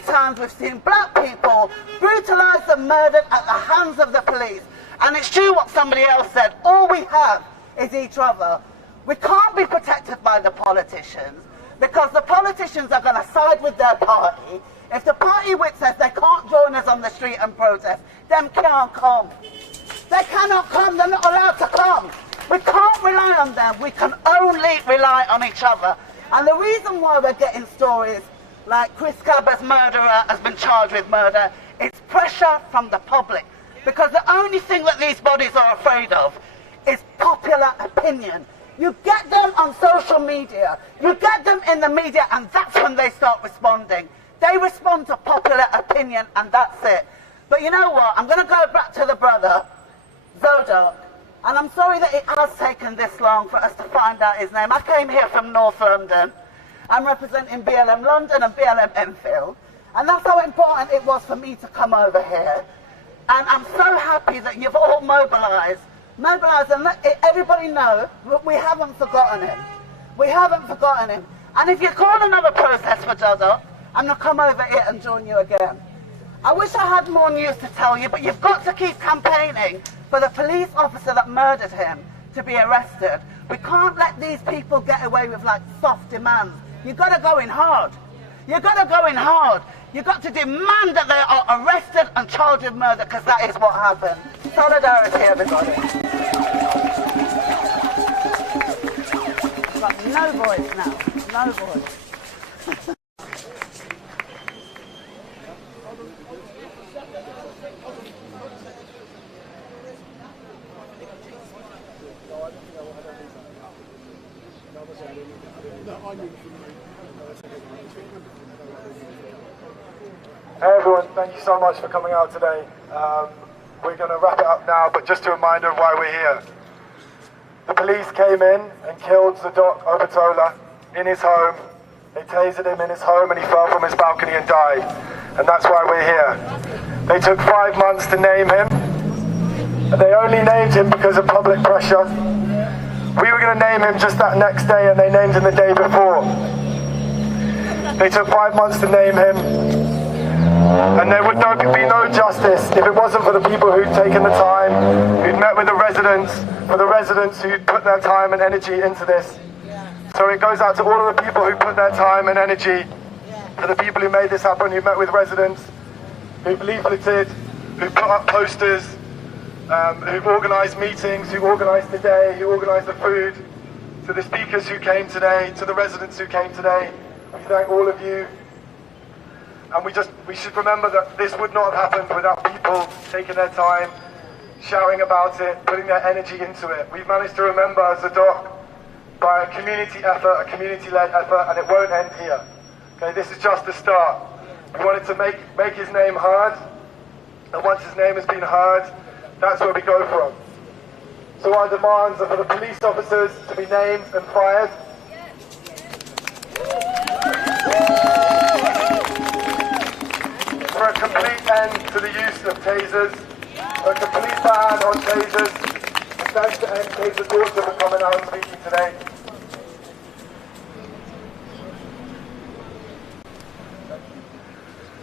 times we've seen black people brutalised and murdered at the hands of the police. And it's true what somebody else said. All we have is each other. We can't be protected by the politicians because the politicians are going to side with their party. If the party which says they can't join us on the street and protest, them can't come. They cannot come. They're not allowed to come. We can't rely on them. We can only rely on each other. And the reason why we're getting stories like Chris Cabba's murderer has been charged with murder, it's pressure from the public. Because the only thing that these bodies are afraid of is popular opinion. You get them on social media, you get them in the media, and that's when they start responding. They respond to popular opinion, and that's it. But you know what? I'm going to go back to the brother, Zodoq, and I'm sorry that it has taken this long for us to find out his name. I came here from North London. I'm representing BLM London and BLM Enfield, and that's how important it was for me to come over here. And I'm so happy that you've all mobilised, and let everybody know that we haven't forgotten him. We haven't forgotten him. And if you call another protest for Zodoq, I'm going to come over here and join you again. I wish I had more news to tell you, but you've got to keep campaigning for the police officer that murdered him to be arrested. We can't let these people get away with like soft demands. You've got to go in hard. You've got to go in hard. You've got to demand that they are arrested and charged with murder, because that is what happened. Solidarity, everybody. Got no voice now. No voice. Hey everyone, thank you so much for coming out today. We're going to wrap it up now, but just a reminder of why we're here. The police came in and killed Zodoq Obertola in his home. They tasered him in his home and he fell from his balcony and died. And that's why we're here. They took 5 months to name him. And they only named him because of public pressure. We were going to name him just that next day and they named him the day before. They took 5 months to name him. And there would be no justice if it wasn't for the people who'd taken the time, who'd met with the residents, for the residents who'd put their time and energy into this. So it goes out to all of the people who put their time and energy, for the people who made this happen, who met with residents, who leafleted, who put up posters, who've organised meetings, who organised today, who organised the food, to the speakers who came today, to the residents who came today. We thank all of you. And we should remember that this would not have happened without people taking their time, shouting about it, putting their energy into it. We've managed to remember Zodoq by a community effort, a community-led effort, and it won't end here. Okay, this is just the start. We wanted to make his name heard, and once his name has been heard, that's where we go from. So our demands are for the police officers to be named and fired. For a complete end to the use of tasers, a complete ban on tasers, and thanks to Taser's daughter for coming out and speaking today.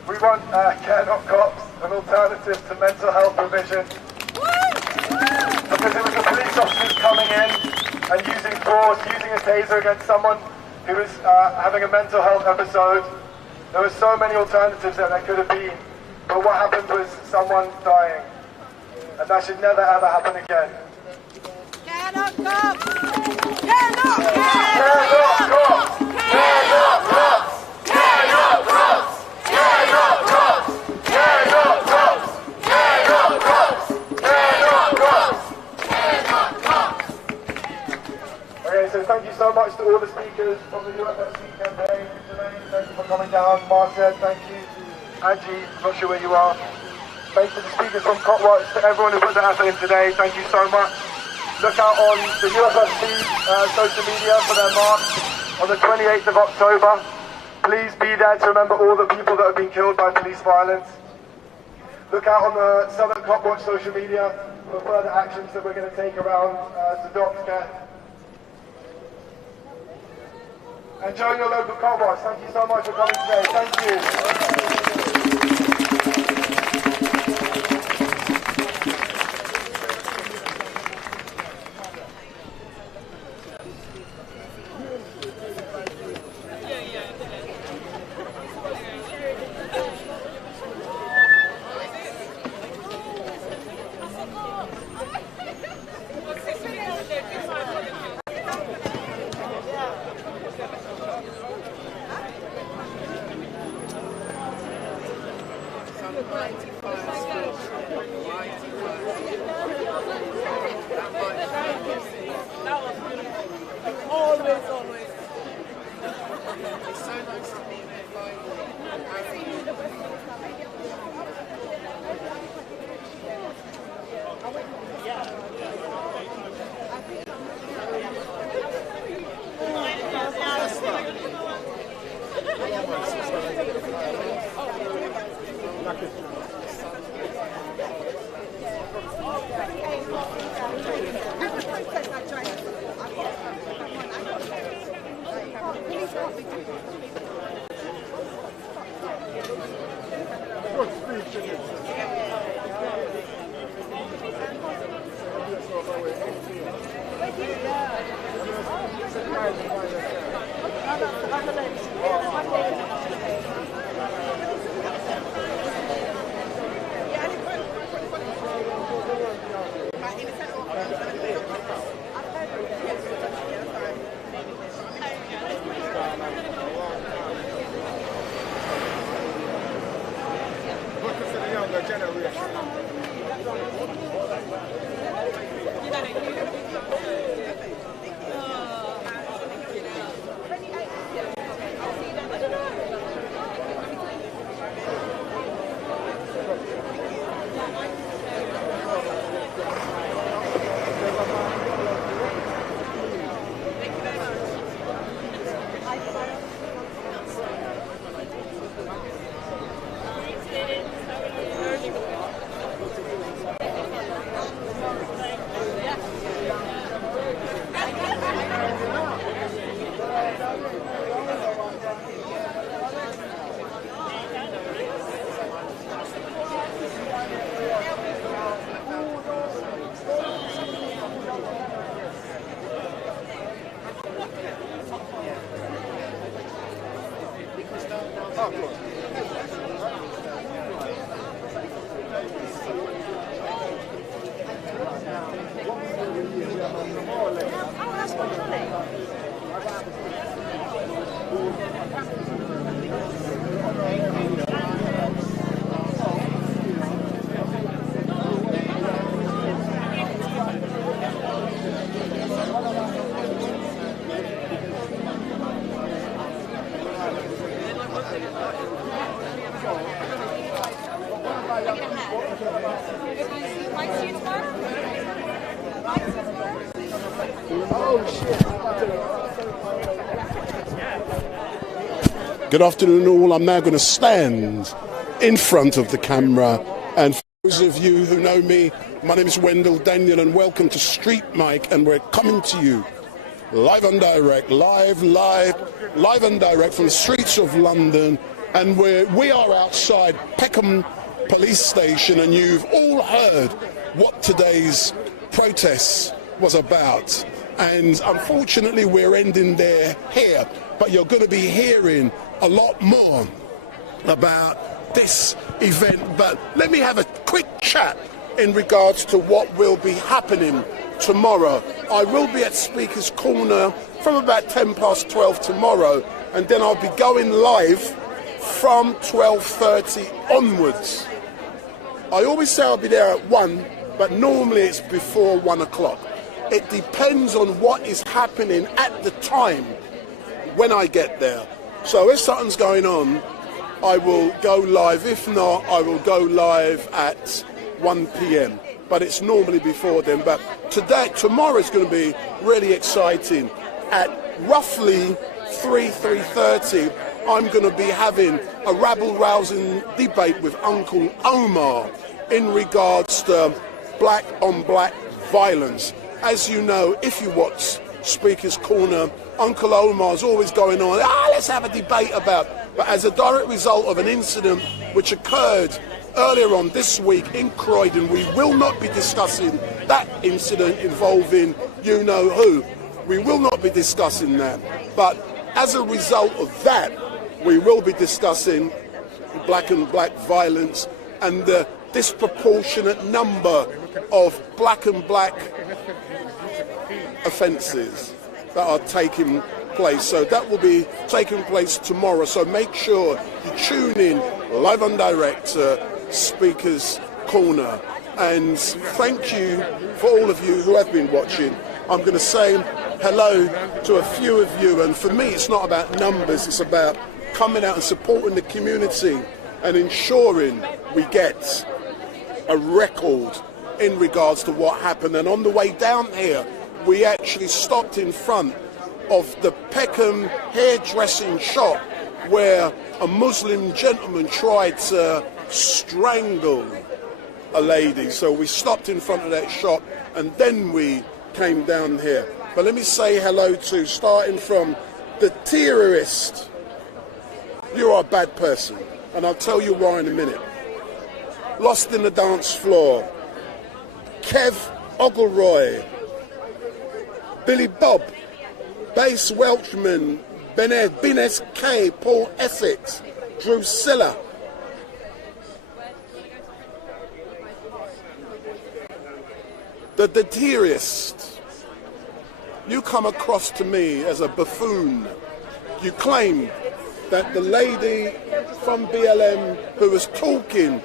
We want Care Not Cops, an alternative to mental health provision. Because it was the police officers coming in and using force, using a taser against someone who was having a mental health episode. There were so many alternatives that there could have been, but what happened was someone dying. And that should never ever happen again. Care Not Cops! Care Not Cops! Care Not Cops! Care Not Cops! Care Not Cops! Care Not Cops! Care Not Cops! Care Not Cops! Care Not Cops! Care Not Cops! Okay, so thank you so much to all the speakers from the UFFC campaign. Jermaine, thank you for coming down. Marcia, thank you. Angie, not sure where you are. Thanks to the speakers from Cotwatch, to everyone who put their effort in today. Thank you so much. Look out on the UFFC social media for their march on the 28th of October. Please be there to remember all the people that have been killed by police violence. Look out on the Southern Cotwatch social media for further actions that we're going to take around Zodoq's death. And join your local Cotwatch. Thank you so much for coming today. Thank you. Good afternoon all. I'm now going to stand in front of the camera, and for those of you who know me, my name is Wendell Daniel and welcome to StreetMic, and we're coming to you live and direct, live and direct from the streets of London, and we are outside Peckham Police Station, and you've all heard what today's protest was about, and unfortunately we're ending here, but you're going to be hearing a lot more about this event. But let me have a quick chat in regards to what will be happening tomorrow. I will be at Speaker's Corner from about 12:10 tomorrow, and then I'll be going live from 12:30 onwards. I always say I'll be there at 1, but normally it's before 1 o'clock. It depends on what is happening at the time when I get there. So if something's going on, I will go live. If not, I will go live at 1 p.m. But it's normally before then. But tomorrow is going to be really exciting. At roughly 3:30, I'm going to be having a rabble-rousing debate with Uncle Omar in regards to black-on-black violence. As you know, if you watch Speaker's Corner, Uncle Omar's always going on, let's have a debate about. But as a direct result of an incident which occurred earlier on this week in Croydon, we will not be discussing that incident involving you-know-who. We will not be discussing that. But as a result of that, we will be discussing black-on-black violence and the disproportionate number of black-on-black offences that are taking place. So that will be taking place tomorrow. So make sure you tune in live and direct to Speaker's Corner. And thank you for all of you who have been watching. I'm going to say hello to a few of you. And for me, it's not about numbers. It's about coming out and supporting the community and ensuring we get a record in regards to what happened. And on the way down here, we actually stopped in front of the Peckham hairdressing shop where a Muslim gentleman tried to strangle a lady. So we stopped in front of that shop and then we came down here. But let me say hello to, starting from the terrorist. You are a bad person, and I'll tell you why in a minute. Lost in the dance floor, Kev Ogleroy, Billy Bob, Bass Welchman, Bines K, Paul Essex, Drusilla, the terrorist. You come across to me as a buffoon. You claim that the lady from BLM who was talking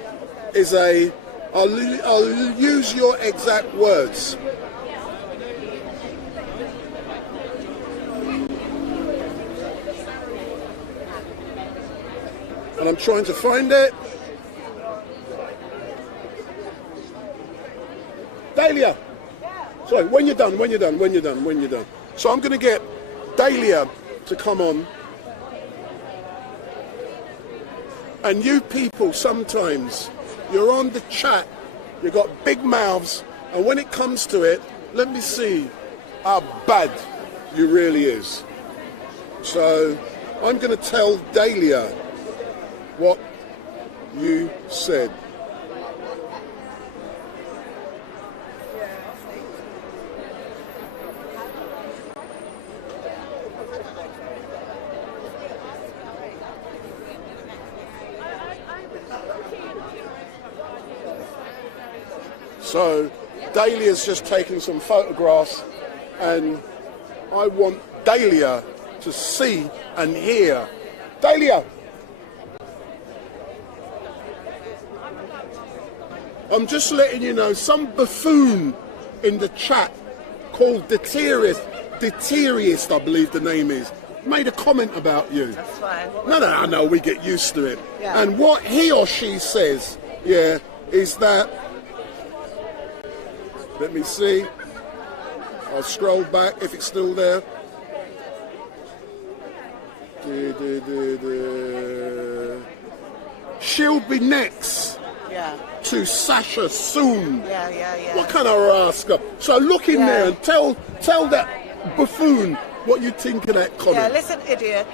is I'll use your exact words. And I'm trying to find it. Dahlia. Sorry, when you're done. So I'm going to get Dahlia to come on. And you people, sometimes, you're on the chat, you've got big mouths, and when it comes to it, let me see how bad you really is. So I'm going to tell Dahlia what you said. So Dahlia's just taken some photographs, and I want Dahlia to see and hear. Dahlia! I'm just letting you know, some buffoon in the chat called Deterius, I believe the name is, made a comment about you. That's fine. No, we get used to it. Yeah. And what he or she says yeah, is that, let me see, I'll scroll back if it's still there. She'll be next to Sasha soon. Yeah. What kind of rascal? So look in there and tell that buffoon what you think of that comment. Yeah, listen, idiot,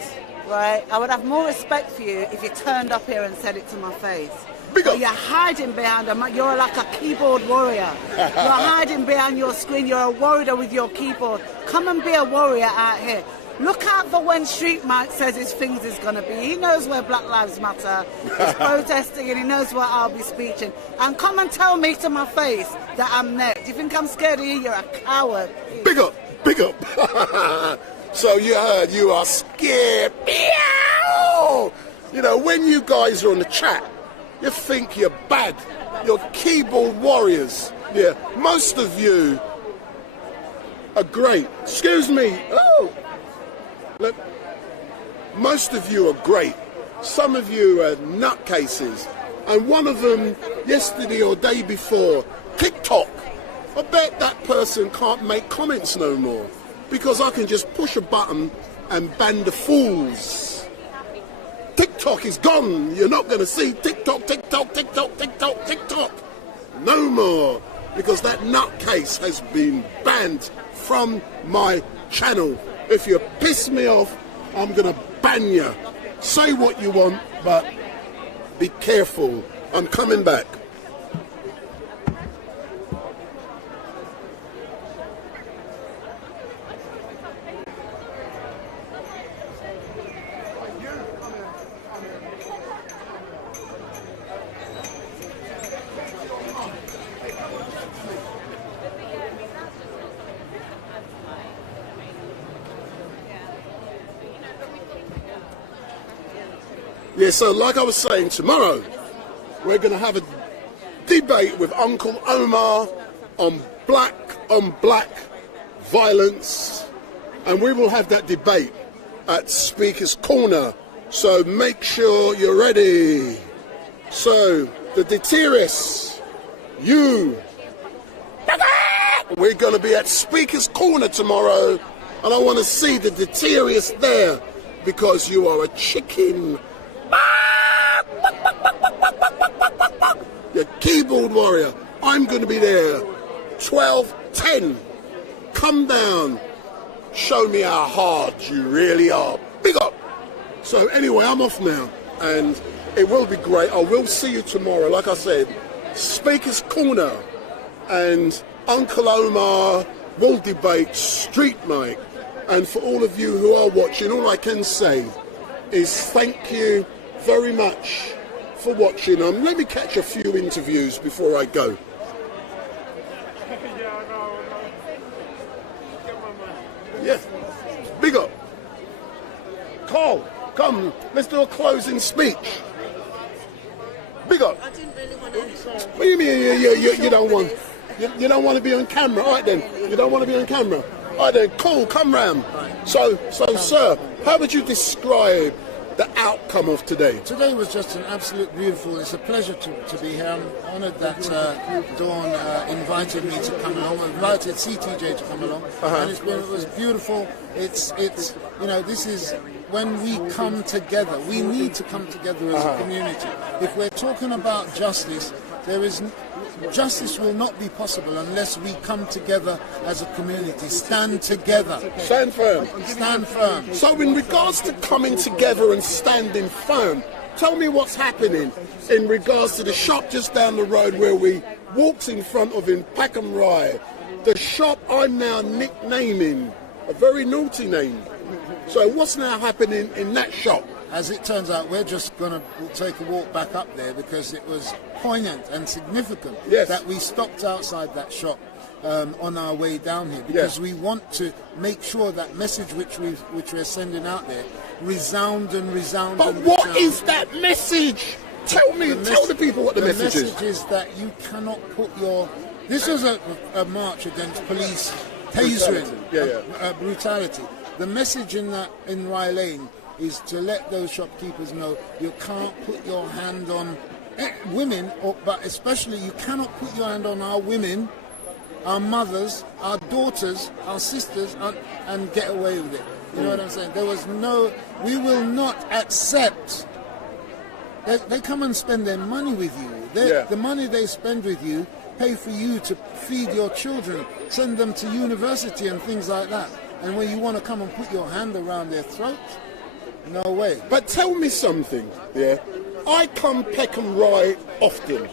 right? I would have more respect for you if you turned up here and said it to my face. But you're hiding behind you're like a keyboard warrior. You're hiding behind your screen. You're a warrior with your keyboard. Come and be a warrior out here. Look out for when StreetMic says his things is going to be. He knows where Black Lives Matter is protesting, and he knows where I'll be speaking. And come and tell me to my face that I'm next. You think I'm scared of you? You're a coward. Big up. So you heard, you are scared. Meow! You know, when you guys are on the chat, you think you're bad. You're keyboard warriors. Yeah, most of you are great. Excuse me. Oh. Look, most of you are great. Some of you are nutcases. And one of them, yesterday or day before, TikTok. I bet that person can't make comments no more, because I can just push a button and ban the fools. TikTok is gone. You're not going to see TikTok no more, because that nutcase has been banned from my channel. If you piss me off, I'm going to ban you. Say what you want, but be careful. I'm coming back. Yeah, so like I was saying, tomorrow we're going to have a debate with Uncle Omar on black violence, and we will have that debate at Speaker's Corner, so make sure you're ready. So, the deterrorists, we're going to be at Speaker's Corner tomorrow, and I want to see the deterrorists there, because you are a chicken. Your keyboard warrior. I'm going to be there. 12:10. Come down. Show me how hard you really are. Big up. So anyway, I'm off now, and it will be great. I will see you tomorrow. Like I said, Speaker's Corner, and Uncle Omar will debate StreetMic. And for all of you who are watching, all I can say is thank you very much for watching. Let me catch a few interviews before I go. Yeah, big up. Carl, come, let's do a closing speech. Big up. I didn't really want to. What do you mean you don't want? You don't want to be on camera? All right then. You don't want to be on camera? All right then. Cool. Come round. So, sir, how would you describe the outcome of today? Today was just an absolute beautiful. It's a pleasure to be here. I'm honoured that Dawn invited me to come along. Invited CTJ to come along, and it was beautiful. It's you know, this is when we come together. We need to come together as a community. If we're talking about justice, justice will not be possible unless we come together as a community. Stand together. Stand firm. Stand firm. So in regards to coming together and standing firm, tell me what's happening in regards to the shop just down the road where we walked in front of in Peckham Rye. The shop I'm now nicknaming, a very naughty name. So what's now happening in that shop? As it turns out, we're just going to take a walk back up there because it was poignant and significant that we stopped outside that shop on our way down here, because we want to make sure that message which we're sending out there resound. But what is that message? Tell me, tell the people what the message is. The message is that you cannot put your... This is a march against police tasering, brutality. The message in Rye Lane is to let those shopkeepers know you can't put your hand on women, but especially you cannot put your hand on our women, our mothers, our daughters, our sisters, and get away with it. You know what I'm saying? There was no, we will not accept. They come and spend their money with you. The money they spend with you pay for you to feed your children, send them to university and things like that. And when you want to come and put your hand around their throat, no way. But tell me something, yeah? I come Peckham Rye often.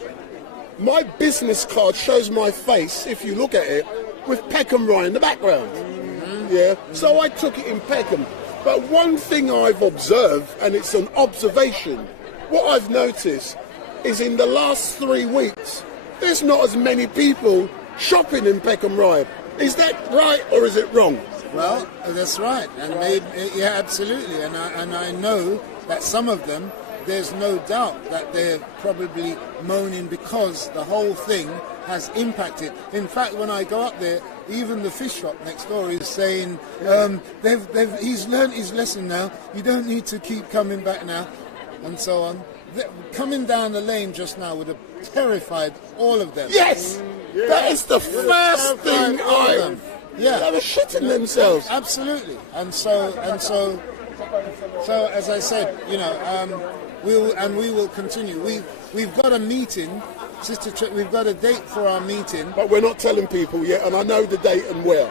My business card shows my face, if you look at it, with Peckham Rye in the background. Yeah, so I took it in Peckham. But one thing I've observed, and it's an observation, what I've noticed is in the last 3 weeks, there's not as many people shopping in Peckham Rye. Is that right or is it wrong? Well, that's right, and yeah, absolutely. And I know that some of them, there's no doubt that they're probably moaning because the whole thing has impacted. In fact, when I go up there, even the fish shop next door is saying, he's learned his lesson now, you don't need to keep coming back now, and so on. Coming down the lane just now would have terrified all of them. Yes! That is the first thing they were shitting themselves. Absolutely. And so as I said, you know, we will continue. We've got a meeting, Sister Tripp, we've got a date for our meeting. But we're not telling people yet, and I know the date and where.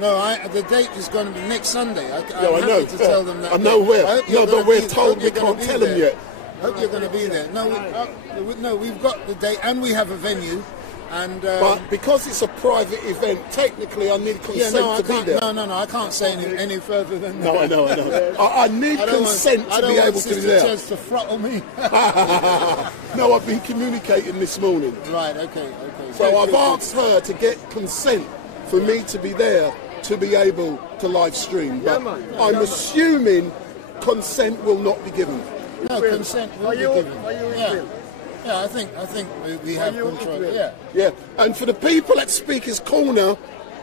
No, the date is going to be next Sunday. I know. To tell them that. I know where. No, but we're told we can't tell them yet. Hope you're going to be there. No, we've got the date and we have a venue. And but because it's a private event, technically I need consent to be there. No, I can't say any further than that. No, I know. I need consent to be able to be there. Chance to throttle me. No, I've been communicating this morning. Right, okay. So I've asked her to get consent for me to be there to be able to live stream. But I'm assuming consent will not be given. No, consent will be given. Yeah, I think we have control. Yeah. And for the people at Speaker's Corner,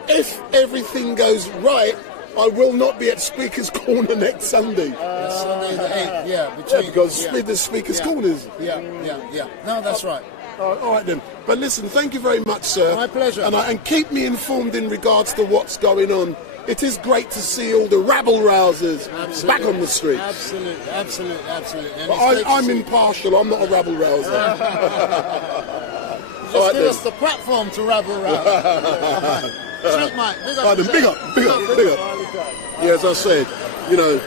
if everything goes right, I will not be at Speaker's Corner next Sunday. Sunday the 8th, because the Speaker's Corners. Yeah. No, that's right. All right then. But listen, thank you very much, sir. My pleasure. And keep me informed in regards to what's going on. It is great to see all the rabble-rousers back on the streets. Absolutely. But I'm impartial. I'm not a rabble-rouser. Just give us the platform to rabble-rouse. StreetMic, big up. Yeah, as I said, you know,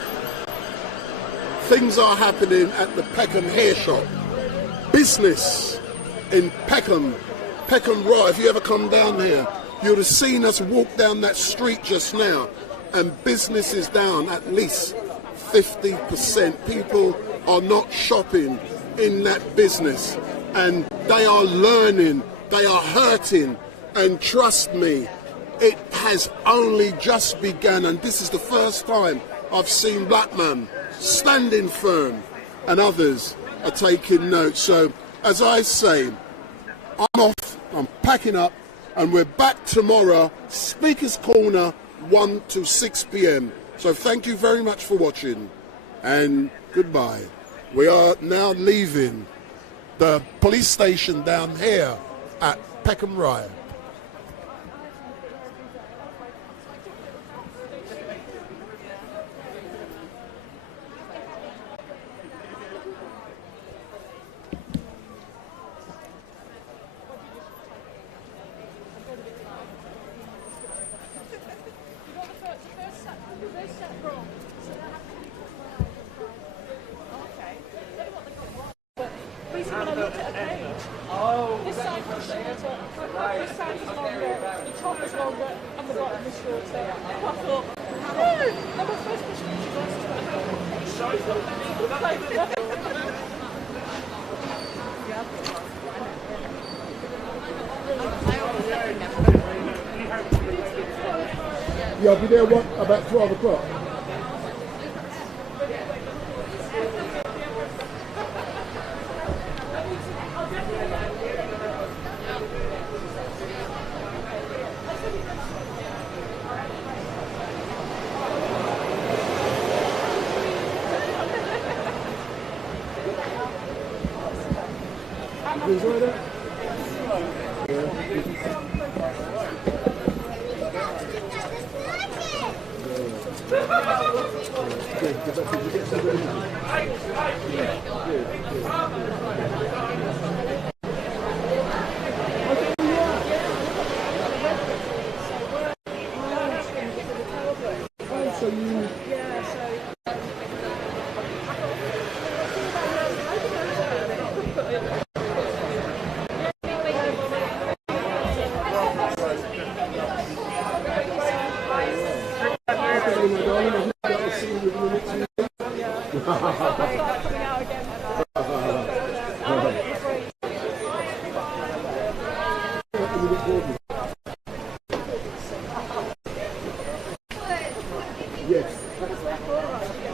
things are happening at the Peckham Hair Shop. Business in Peckham Rye. If you ever come down here, you'd have seen us walk down that street just now, and business is down at least 50%. People are not shopping in that business, and they are learning, they are hurting, and trust me, it has only just begun, and this is the first time I've seen black men standing firm, and others are taking note. So, as I say, I'm off, I'm packing up, and we're back tomorrow, Speaker's Corner, 1 to 6 p.m. So thank you very much for watching, and goodbye. We are now leaving the police station down here at Peckham Rye. Yeah, I'll be there about 12 o'clock.